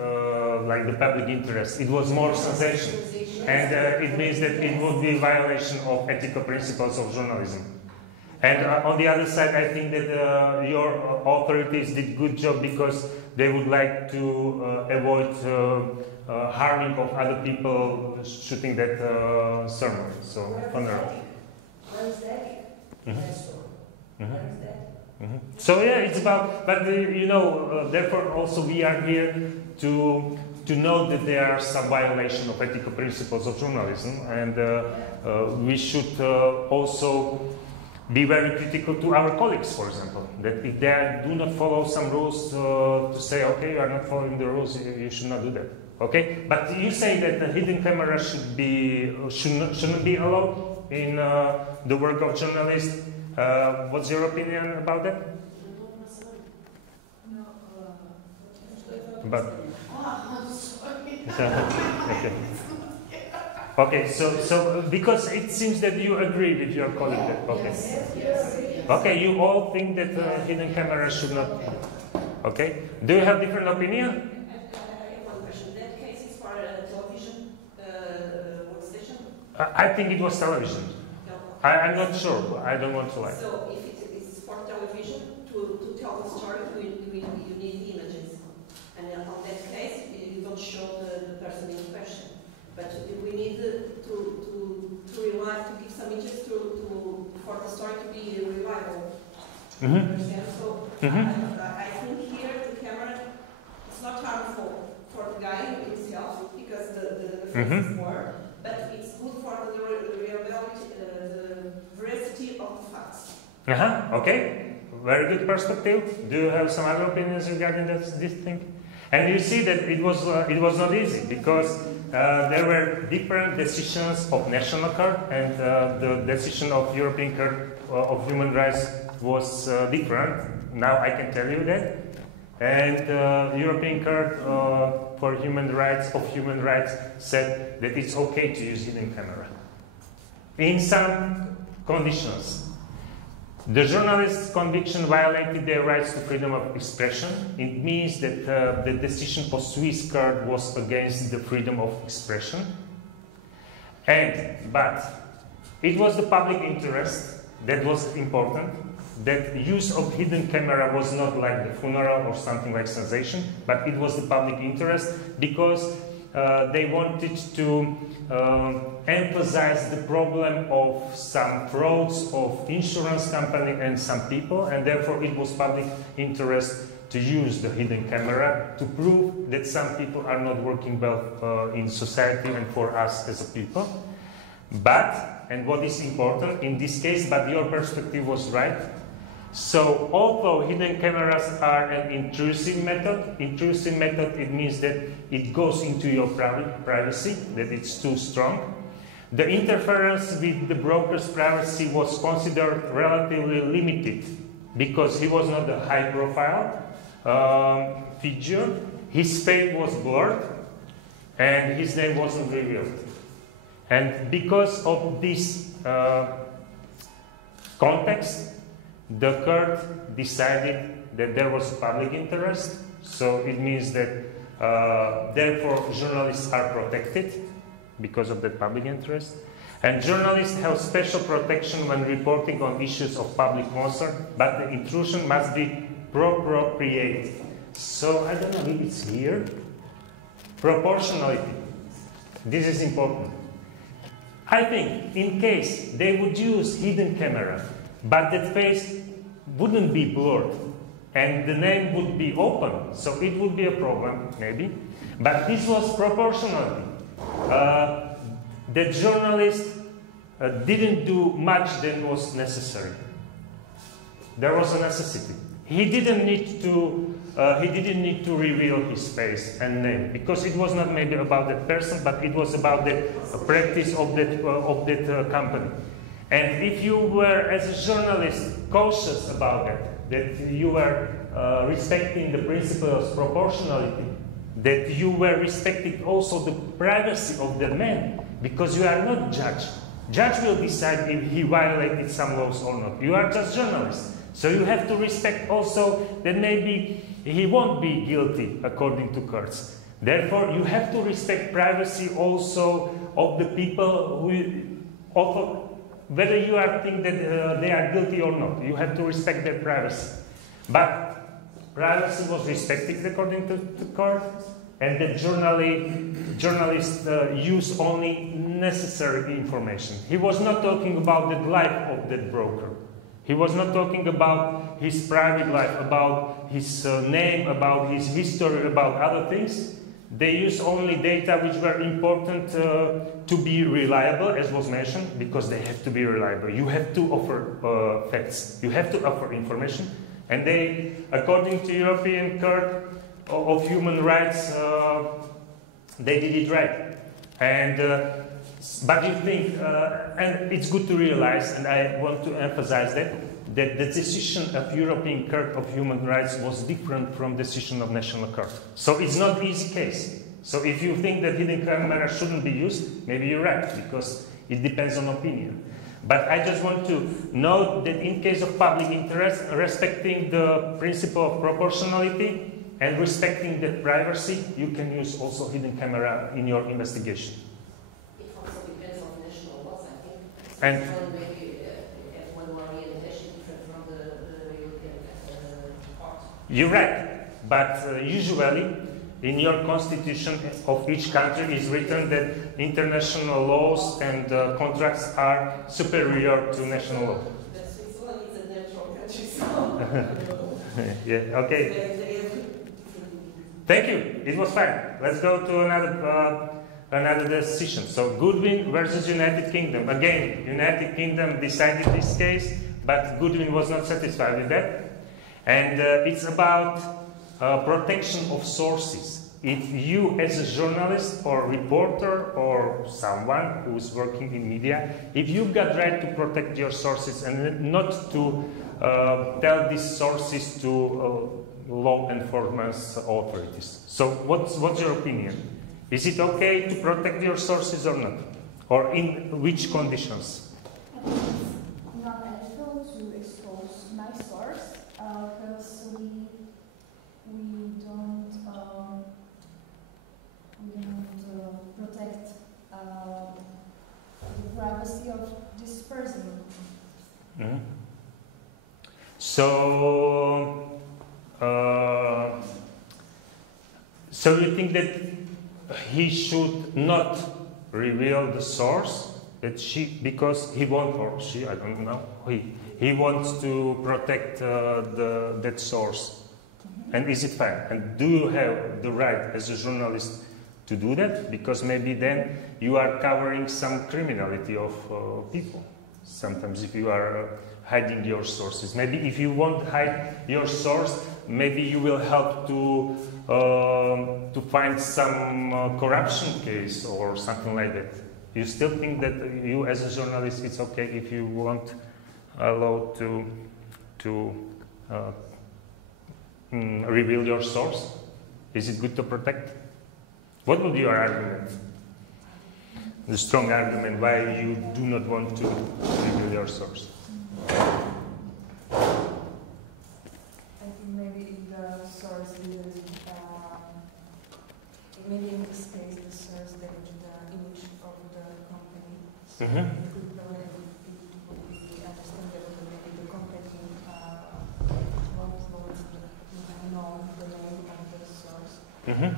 like the public interest. It was more sensation, and it means that it would be a violation of ethical principles of journalism. And on the other side, I think that your authorities did a good job because they would like to avoid harming of other people shooting that sermon. So, honorable. Where is that? Where is that? So yeah, it's about, but therefore also we are here to know that there are some violation of ethical principles of journalism, and we should also be very critical to our colleagues, for example, that if they do not follow some rules, to say, okay, you are not following the rules, you should not do that. Okay, but you say that the hidden camera shouldn't be allowed in the work of journalists. What's your opinion about that? But okay. Okay, so because it seems that you agree with your colleague. Okay. Yes. Okay, you all think that hidden camera should not. Okay. Do you have different opinion? I have one question. That case is for a television workstation? I think it was television. I'm not sure. I don't want to lie. So if it is for television, to tell the story, you need images. And on that case, you don't show the person in question. But we need to rely, to give some images for the story to be reliable. Understand? So I think here the camera is not harmful for the guy himself because the face is more, but it's good for the reliability, the veracity of the facts. Okay. Very good perspective. Do you have some other opinions regarding this thing? And you see that it was not easy because there were different decisions of National Court, and the decision of European Court of Human Rights was different. Now I can tell you that. And European Court for Human Rights said that it's okay to use hidden camera in some conditions. The journalist's conviction violated their rights to freedom of expression. It means that the decision for Swiss court was against the freedom of expression. But it was the public interest that was important. That use of hidden camera was not like the funeral or something like sensation, but it was the public interest because they wanted to emphasize the problem of some frauds of insurance company and some people, and therefore it was public interest to use the hidden camera to prove that some people are not working well in society and for us as a people. But, and what is important in this case, but your perspective was right, so although hidden cameras are an intrusive method, it means that it goes into your privacy, that it's too strong. The interference with the broker's privacy was considered relatively limited because he was not a high-profile figure. His face was blurred and his name wasn't revealed. And because of this context, the court decided that there was public interest, so it means that therefore journalists are protected because of that public interest. And journalists have special protection when reporting on issues of public concern, but the intrusion must be appropriate. So I don't know if it's here. Proportionality. This is important. I think in case they would use hidden camera, but that face wouldn't be blurred and the name would be open, so it would be a problem, maybe. But this was proportionality. The journalist didn't do much that was necessary. There was a necessity. He didn't need to reveal his face and name because it was not maybe about that person, but it was about the practice of that company. And if you were, as a journalist, cautious about that you were respecting the principle of proportionality, that you were respecting also the privacy of the man, because you are not judge. Judge will decide if he violated some laws or not. You are just journalist. So you have to respect also that maybe he won't be guilty according to courts. Therefore, you have to respect privacy also of the people who, whether you are think that they are guilty or not. You have to respect their privacy. But privacy was respected according to the court, and the journalist used only necessary information. He was not talking about the life of that broker. He was not talking about his private life, about his name, about his history, about other things. They used only data which were important to be reliable, as was mentioned, because they have to be reliable. You have to offer facts. You have to offer information. And they, according to European Court of Human Rights, they did it right. And but you think, and it's good to realize, and I want to emphasize that the decision of European Court of Human Rights was different from decision of National Court. So it's not easy case. So if you think that hidden camera shouldn't be used, maybe you're right, because it depends on opinion. But I just want to note that in case of public interest, respecting the principle of proportionality and respecting the privacy, you can use also hidden camera in your investigation. It also depends on national laws, I think. And so maybe one orientation different from the European part. You're right, but usually in your constitution of each country is written that international laws and contracts are superior to national law. Switzerland is a natural country, so... Yeah, okay. Thank you, it was fine. Let's go to another decision. So Goodwin versus United Kingdom. Again, United Kingdom decided this case, but Goodwin was not satisfied with that. And it's about protection of sources. If you as a journalist or reporter or someone who's working in media, if you've got right to protect your sources and not to tell these sources to law enforcement authorities. So what's your opinion? Is it okay to protect your sources or not? Or in which conditions? I think it's not ethical to expose my source because we don't protect the privacy of this person. Mm-hmm. So you think that he should not reveal the source that because he wants, or she, I don't know, he wants to protect that source. Mm-hmm. And is it fair? And do you have the right as a journalist to do that? Because maybe then you are covering some criminality of people. Sometimes if you are hiding your sources. Maybe if you won't hide your source, maybe you will help to find some corruption case or something like that. You still think that you as a journalist, it's okay if you won't allow to reveal your source? Is it good to protect? What would be your argument? The strong argument why you do not want to reveal your source? I think maybe if the source is, maybe in this case the source damaged the image of the company. So Mm-hmm. it would be understandable that maybe the company won't know the name of the source. Mm-hmm.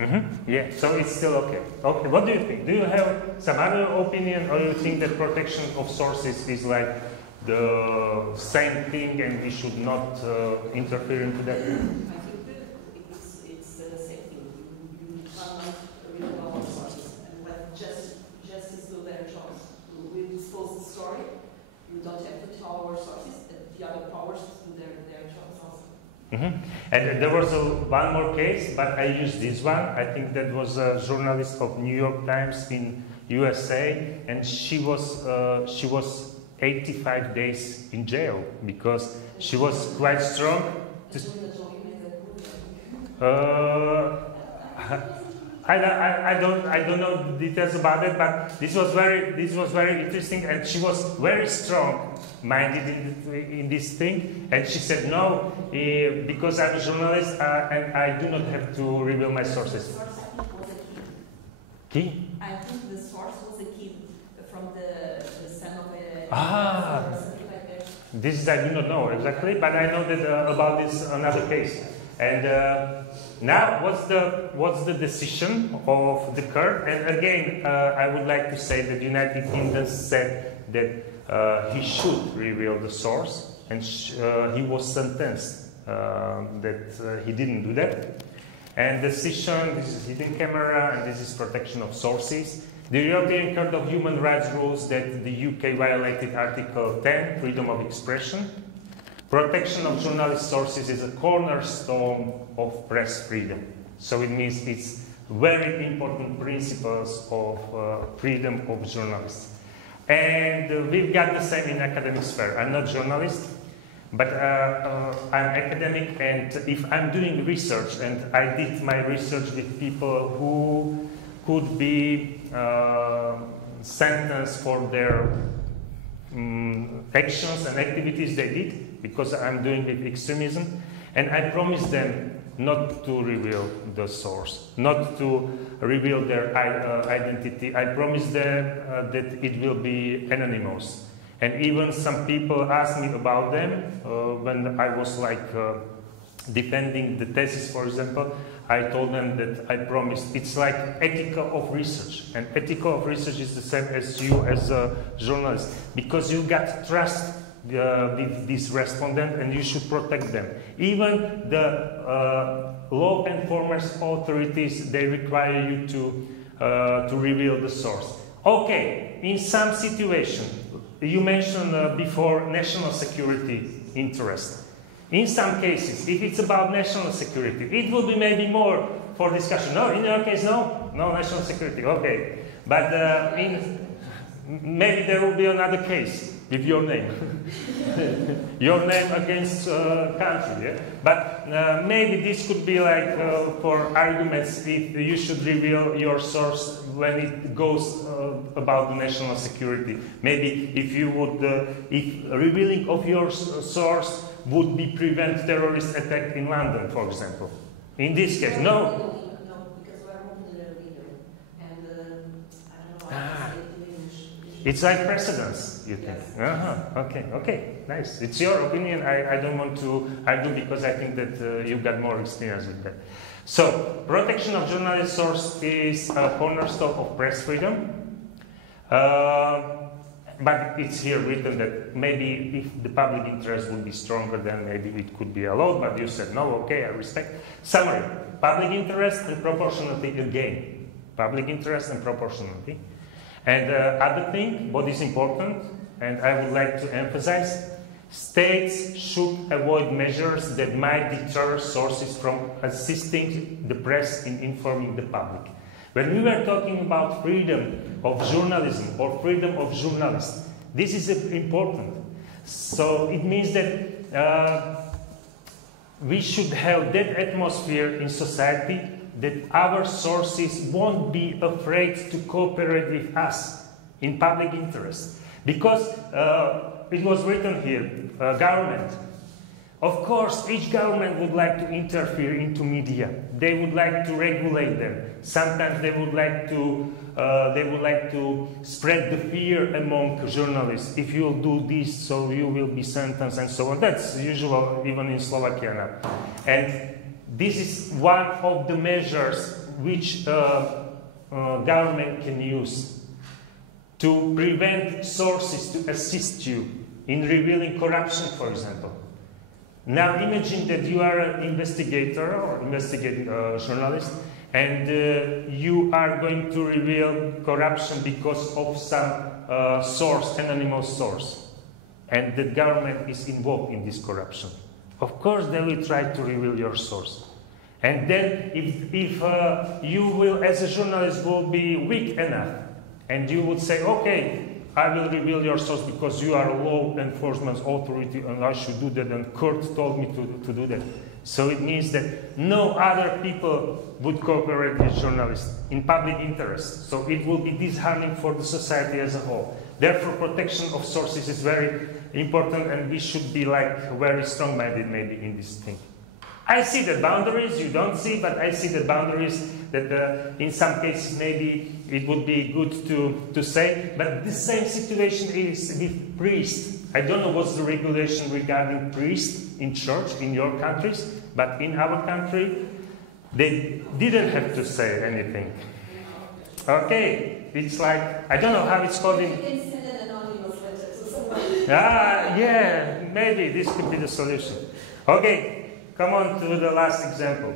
Mm-hmm. Yeah, so it's still okay. Okay, what do you think? Do you have some other opinion, or you think that protection of sources is like the same thing and we should not interfere into that? I think it's the same thing. You cannot reveal our sources and let justice do their jobs. We expose the story. You don't have to tell our sources, and the other powers do their jobs also. Mm-hmm. And there was one more case, but I used this one. I think that was a journalist of New York Times in USA, and she was 85 days in jail because she was quite strong. I don't know the details about it, but this was very interesting, and she was very strong-minded in this thing, and she said no, because I'm a journalist and I do not have to reveal my sources. Key? I think the source was a kid from the son of a or something like that. This I do not know exactly, but I know that about this another case. And now, what's the decision of the court? And again, I would like to say that the United Kingdom said that he should reveal the source, and he was sentenced that he didn't do that. And the decision, this is hidden camera, and this is protection of sources. The European Court of Human Rights rules that the UK violated Article 10, freedom of expression. Protection of journalist sources is a cornerstone of press freedom. So it means it's very important principles of freedom of journalists. And we've got the same in academic sphere. I'm not a journalist, but I'm academic, and if I'm doing research, and I did my research with people who could be sentenced for their actions and activities they did, because I'm doing with extremism, and I promised them not to reveal the source, not to reveal their identity. I promised them that it will be anonymous. And even some people asked me about them when I was like defending the thesis, for example. I told them that I promised. It's like ethical of research, and ethical of research is the same as you as a journalist, because you got trust with this respondent, and you should protect them. Even the law enforcement authorities, they require you to reveal the source. Okay, in some situation, you mentioned before national security interest. In some cases, if it's about national security, it will be maybe more for discussion. No, in your case, no national security. Okay, but maybe there will be another case with your name, your name against country. Yeah? But maybe this could be like for arguments if you should reveal your source when it goes about the national security. Maybe if you would, if revealing of your source would be prevent terrorist attack in London, for example. In this case, no. No, because we're moving the video, and I don't know how to say it in English. It's like precedence, you think? Yes. Okay, nice. It's your opinion. I don't want to argue because I think that you've got more experience with that. So, protection of journalist source is a cornerstone of press freedom. But it's here written that maybe if the public interest would be stronger, then maybe it could be allowed, but you said no, okay, I respect. Summary, public interest and proportionality again. Public interest and proportionality. And other thing, what is important, and I would like to emphasize, states should avoid measures that might deter sources from assisting the press in informing the public. When we were talking about freedom of journalism or freedom of journalists, this is important. So it means that we should have that atmosphere in society that our sources won't be afraid to cooperate with us in public interest. Because it was written here, government. Of course, each government would like to interfere into media. They would like to regulate them. Sometimes they would like to spread the fear among journalists. If you'll do this, so you will be sentenced and so on. That's usual even in Slovakia now. And this is one of the measures which government can use to prevent sources to assist you in revealing corruption, for example. Now imagine that you are an investigator or investigating journalist, and you are going to reveal corruption because of some source, anonymous source, and the government is involved in this corruption. Of course, they will try to reveal your source. And then if you will, as a journalist, will be weak enough, and you would say, okay, I will reveal your source because you are a law enforcement authority and I should do that, and court told me to do that. So it means that no other people would cooperate with journalists in public interest. So it will be disharming for the society as a whole. Therefore, protection of sources is very important, and we should be like very strong-minded maybe in this thing. I see the boundaries you don't see, but I see the boundaries that in some cases maybe it would be good to say. But the same situation is with priests. I don't know what's the regulation regarding priests in church in your countries, but in our country they didn't have to say anything. Okay, it's like, I don't know how it's called in... You can send an anonymous letter to someone. Yeah, maybe this could be the solution. Okay. Come on to the last example.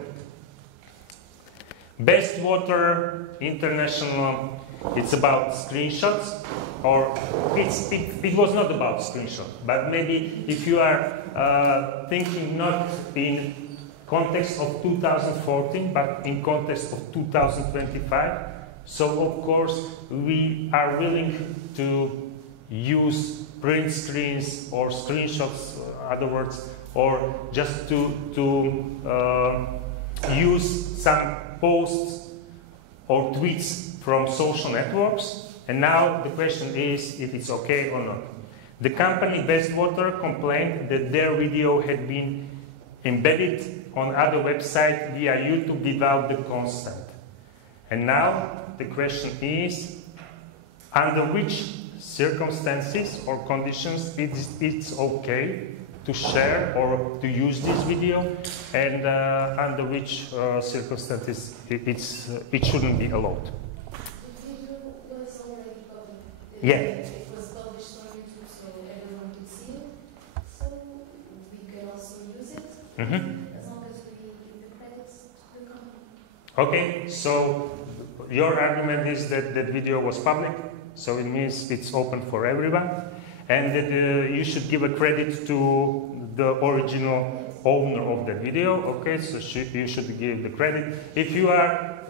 Best Water International, it's about screenshots, or it was not about screenshots, but maybe if you are thinking not in context of 2014, but in context of 2025, so of course we are willing to use print screens or screenshots, other words, or just to use some posts or tweets from social networks. And now the question is if it's okay or not. The company Bestwater complained that their video had been embedded on other websites via YouTube without the consent. And now the question is, under which circumstances or conditions it's okay to share or to use this video, and under which circumstances it shouldn't be allowed. The video was already public. Yeah. It was published on YouTube so everyone could see it. So we can also use it as long as we give the credits to the company. Okay, so your argument is that that video was public, so it means it's open for everyone, and that you should give a credit to the original owner of that video. Okay, so you should give the credit. If you are,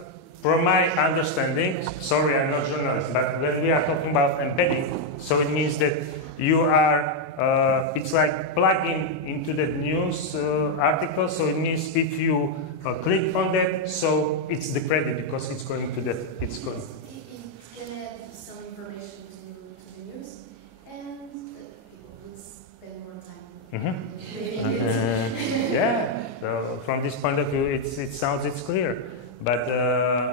from my understanding, sorry, I'm not a journalist, but when we are talking about embedding, so it means that you are, it's like plugging into the news article, so it means if you click on that, so it's the credit because it's going to that, it's going. It can add some information to the news, and people would spend more time. Yeah, so from this point of view, it sounds it's clear. But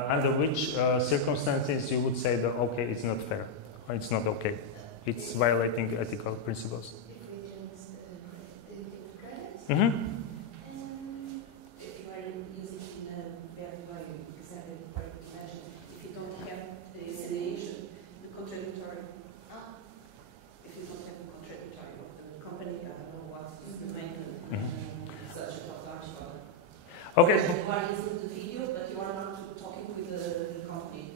under which circumstances you would say that, okay, it's not fair, or it's not okay, it's violating ethical principles? If you are using in a very, very example, imagine if you don't have the alienation, the contradictory, if you don't have the contradictory of the company, I don't know what is the main such a large. Okay. You are using the video, but you are not talking with the company.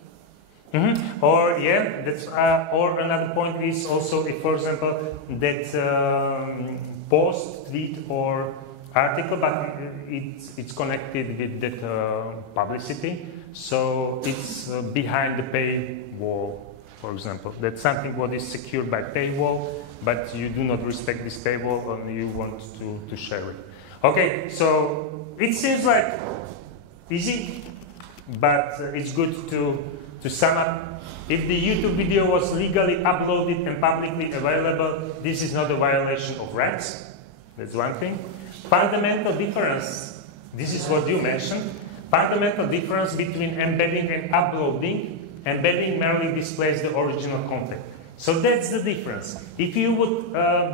Or yeah, that's or another point is also if, for example, that post, tweet, or article, but it's connected with that publicity, so it's behind the paywall, for example. That's something what is secured by paywall, but you do not respect this paywall and you want to share it. Okay, so it seems like easy, but it's good to sum up. If the YouTube video was legally uploaded and publicly available, this is not a violation of rights. That's one thing. Fundamental difference, this is what you mentioned, fundamental difference between embedding and uploading. Embedding merely displays the original content. So that's the difference. If you would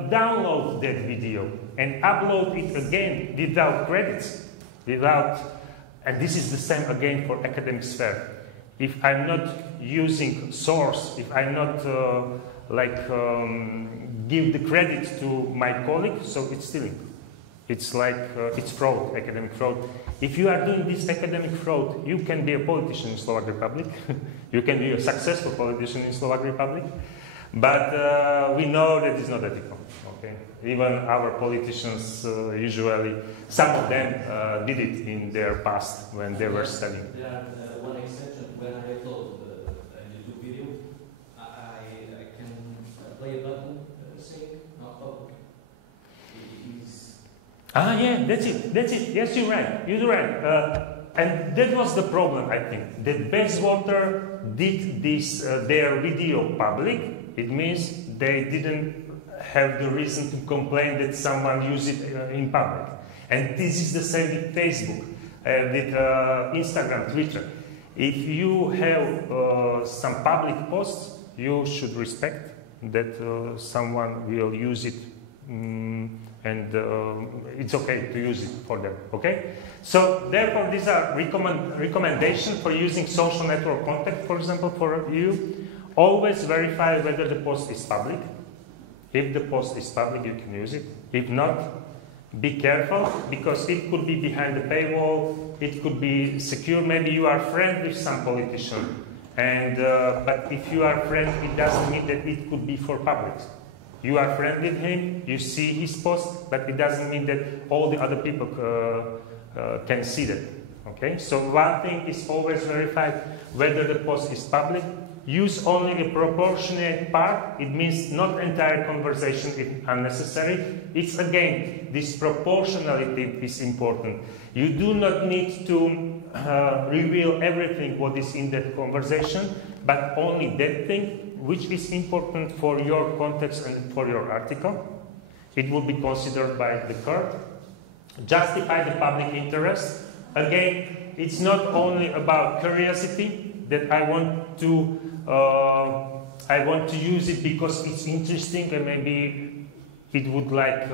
download that video and upload it again without credits, and this is the same again for academic sphere. If I'm not using source, if I'm not give the credit to my colleague, so it's stealing. It's like, it's fraud, academic fraud. If you are doing this academic fraud, you can be a politician in Slovak Republic. You can be a successful politician in Slovak Republic. But we know that it's not ethical. Okay? Even our politicians usually, some of them did it in their past when they were studying. There are one exception. When I upload a YouTube video, I can play a button saying not public. Yeah, that's it. Yes, you're right. You're right. And that was the problem, I think. That Bestwater did this their video public. It means they didn't have the reason to complain that someone used it in public. And this is the same with Facebook, with Instagram, Twitter. If you have some public posts, you should respect that someone will use it, and it's okay to use it for them. Okay. So therefore, these are recommendations for using social network content. For example, for you. Always verify whether the post is public. If the post is public, you can use it. If not, be careful, because it could be behind the paywall, it could be secure. Maybe you are friend with some politician, and but if you are friend, it doesn't mean that it could be for public. You are friend with him, you see his post, but it doesn't mean that all the other people can see that. Okay, so one thing is always verify whether the post is public. use only a proportionate part. It means not entire conversation if unnecessary. It's again, this proportionality is important. You do not need to reveal everything what is in that conversation, but only that thing which is important for your context and for your article. It will be considered by the court. Justify the public interest. Again, it's not only about curiosity that I want to use it because it's interesting and maybe it would like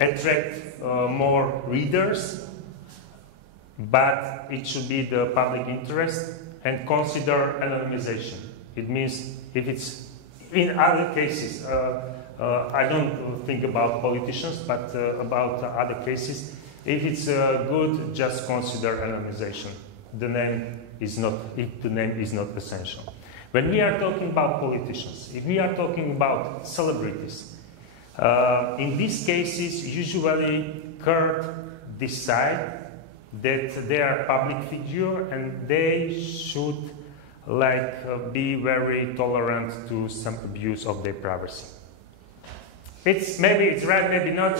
attract more readers, but it should be the public interest, and consider anonymization. It means if it's in other cases, I don't think about politicians, but about other cases, if it's good, just consider anonymization. The name is not essential. When we are talking about politicians, if we are talking about celebrities, in these cases, usually court decide that they are public figure and they should be very tolerant to some abuse of their privacy. Maybe it's right, maybe not.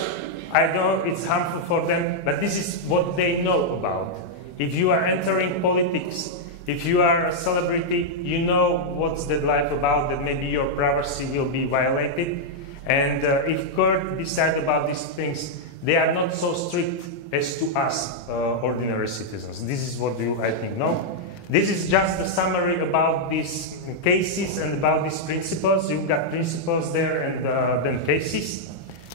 I know it's harmful for them, but this is what they know about. If you are entering politics, if you are a celebrity, you know what's that life about, that maybe your privacy will be violated. And if court decide about these things, they are not so strict as to us, ordinary citizens. This is what you, I think, know. This is just a summary about these cases and about these principles. You've got principles there and then cases.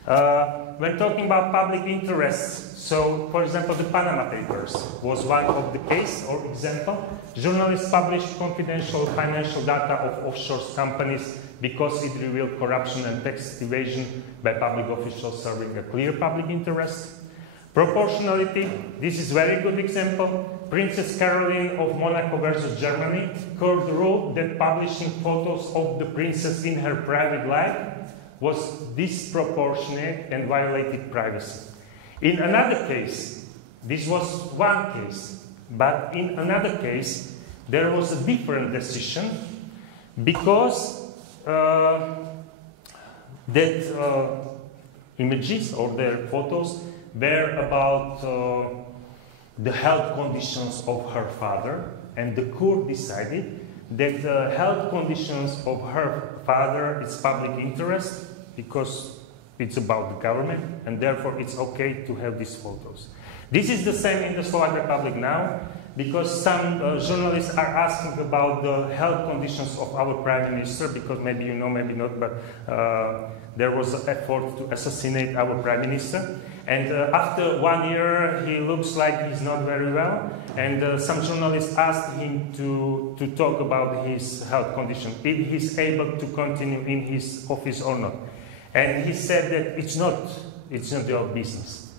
When talking about public interests, so for example, the Panama Papers was one of the case or example. Journalists published confidential financial data of offshore companies because it revealed corruption and tax evasion by public officials serving a clear public interest. Proportionality, this is very good example. Princess Caroline of Monaco versus Germany. Court ruled that publishing photos of the princess in her private life was disproportionate and violated privacy. In another case, this was one case, but in another case, there was a different decision because images or their photos were about the health conditions of her father, and the court decided that the health conditions of her father is public interest because it's about the government, and therefore it's okay to have these photos. This is the same in the Slovak Republic now, because some journalists are asking about the health conditions of our Prime Minister, because maybe you know, maybe not, but there was an effort to assassinate our Prime Minister. And after 1 year, he looks like he's not very well. And some journalists asked him to talk about his health condition, if he's able to continue in his office or not. And he said that it's not your business.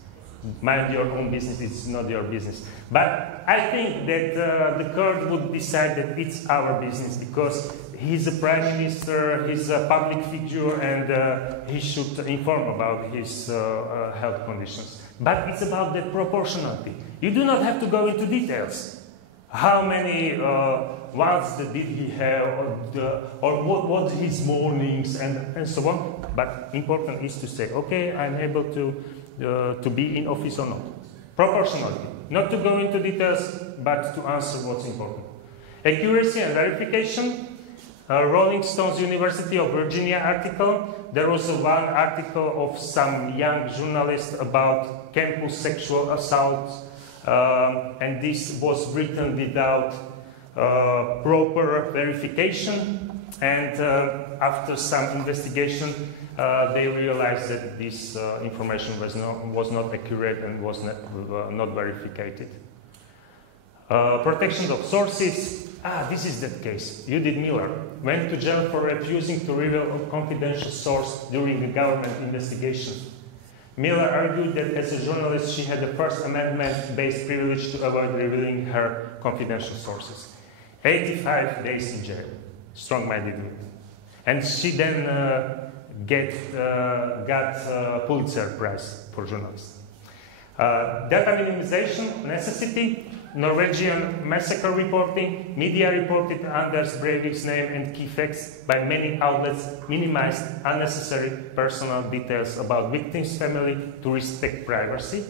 Mind your own business, it's not your business. But I think that the court would decide that it's our business because he's a prime minister, he's a public figure, and he should inform about his health conditions. But it's about the proportionality. You do not have to go into details. How many ones did he have, or what his mornings, and so on. But important is to say, okay, I'm able to be in office or not. Proportionality. Not to go into details, but to answer what's important. Accuracy and verification. Rolling Stones University of Virginia article. There was one article of some young journalist about campus sexual assault, and this was written without proper verification. And after some investigation, they realized that this information was not accurate and was not verified. Protection of sources. This is that case. Judith Miller went to jail for refusing to reveal a confidential source during the government investigation. Miller argued that as a journalist, she had a First Amendment-based privilege to avoid revealing her confidential sources. 85 days in jail. Strong-minded woman. And she then got a Pulitzer Prize for journalists. Data minimization necessity. Norwegian massacre reporting, media reported Anders Breivik's name and key facts by many outlets, minimized unnecessary personal details about victims' family to respect privacy.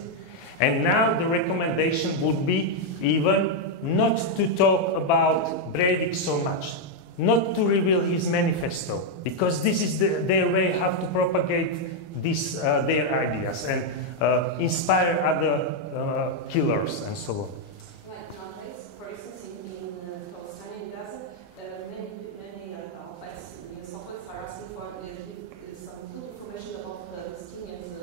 And now the recommendation would be even not to talk about Breivik so much, not to reveal his manifesto, because this is their way how to propagate their ideas and inspire other killers and so on. Like nowadays, for instance, in Palestine, in Gaza, many outlets, news outlets are asking for some good information about the Palestinians,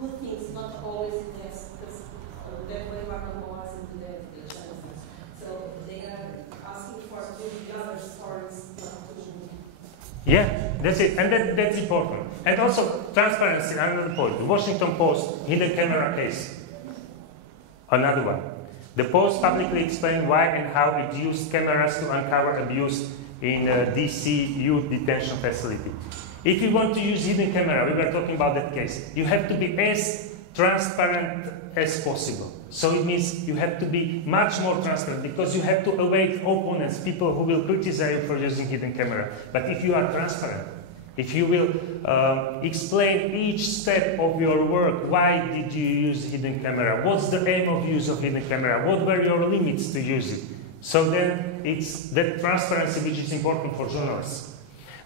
good things, not always yes, because that way we are normalizing the genocide. So they are asking for the other stories. Yeah, that's it, and that's important. And also transparency, another point. The Washington Post hidden camera case, another one. The Post publicly explained why and how it used cameras to uncover abuse in DC youth detention facility. If you want to use hidden camera, we were talking about that case, you have to be as transparent as possible. So it means you have to be much more transparent because you have to await opponents, people who will criticize you for using hidden camera. But if you are transparent, if you will explain each step of your work, why did you use hidden camera? What's the aim of use of hidden camera? What were your limits to use it? So then it's that transparency which is important for journalists.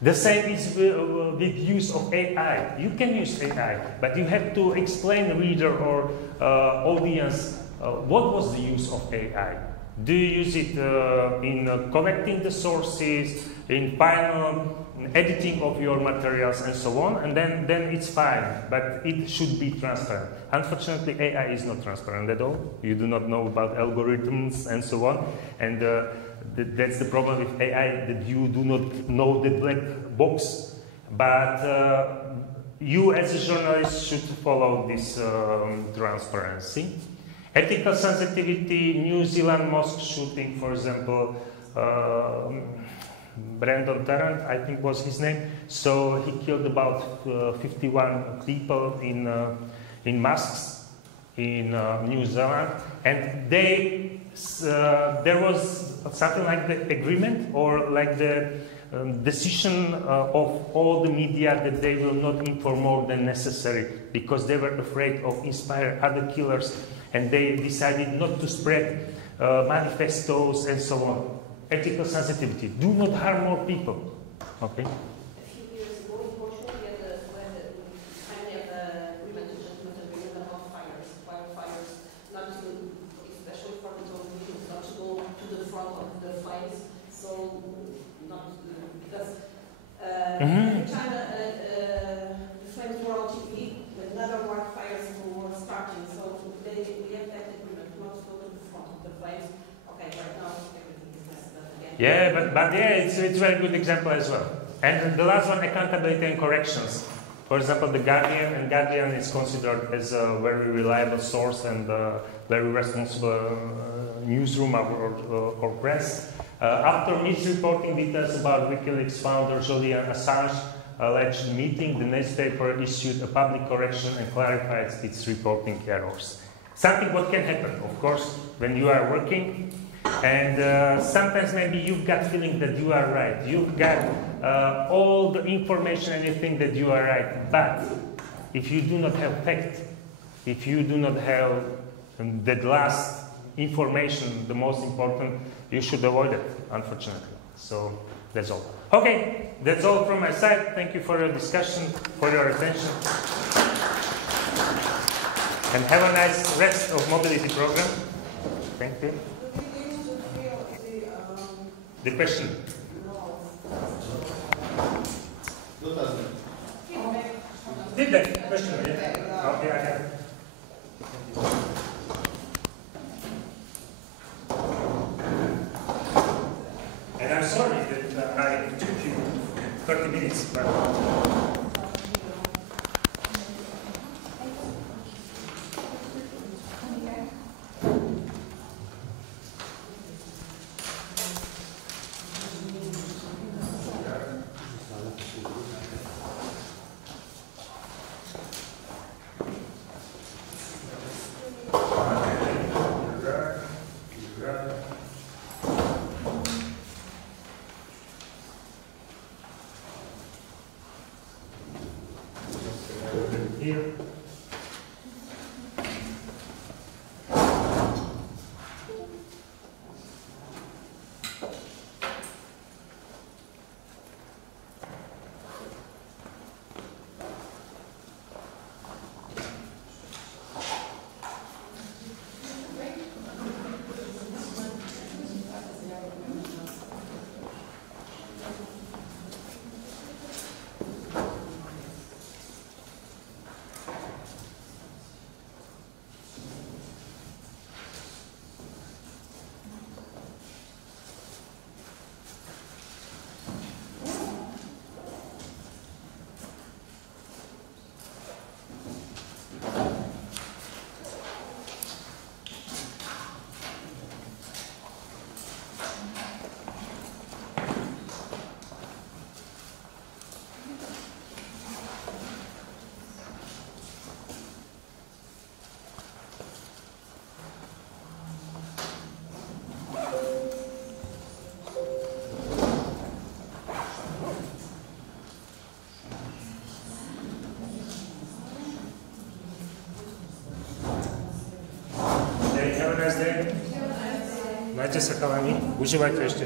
The same is with use of AI. You can use AI, but you have to explain the reader or audience what was the use of AI. Do you use it in collecting the sources, in final editing of your materials and so on, and then it's fine, but it should be transparent. Unfortunately, AI is not transparent at all. You do not know about algorithms and so on, and that's the problem with AI, that you do not know the black box, but you as a journalist should follow this transparency. Ethical sensitivity, New Zealand mosque shooting, for example, Brandon Tarrant, I think was his name. So he killed about 51 people in mosques in New Zealand, and there was something like the agreement or like the decision of all the media that they will not inform more than necessary because they were afraid of inspiring other killers, and they decided not to spread manifestos and so on. Ethical sensitivity. Do not harm more people. Okay? A few years ago in Portugal, we had finally an agreement, a gentleman's agreement about wildfires, not to, especially for the victims, not to go to the front of the flames. So, not because every time the flames were on TV, another wildfires were starting. So we have that agreement not to go to the front of the flames. Okay, right now everything is less. Yeah, but yeah, it's a very good example as well. And the last one, accountability and corrections. For example, the Guardian is considered as a very reliable source and very responsible newsroom or press. After misreporting details about WikiLeaks founder Julian Assange alleged meeting, the newspaper issued a public correction and clarified its reporting errors. Something what can happen, of course, when you are working. And sometimes maybe you've got feeling that you are right. You've got all the information and you think that you are right. But if you do not have fact, if you do not have that last information, the most important, you should avoid it, unfortunately. So that's all. Okay, that's all from my side. Thank you for your discussion, for your attention. And have a nice rest of mobility program. Thank you. The question. Did that question, yeah? Okay, I have it. And I'm sorry that I took you 30 minutes, but... here. Majte sa chalani, užívajte ešte.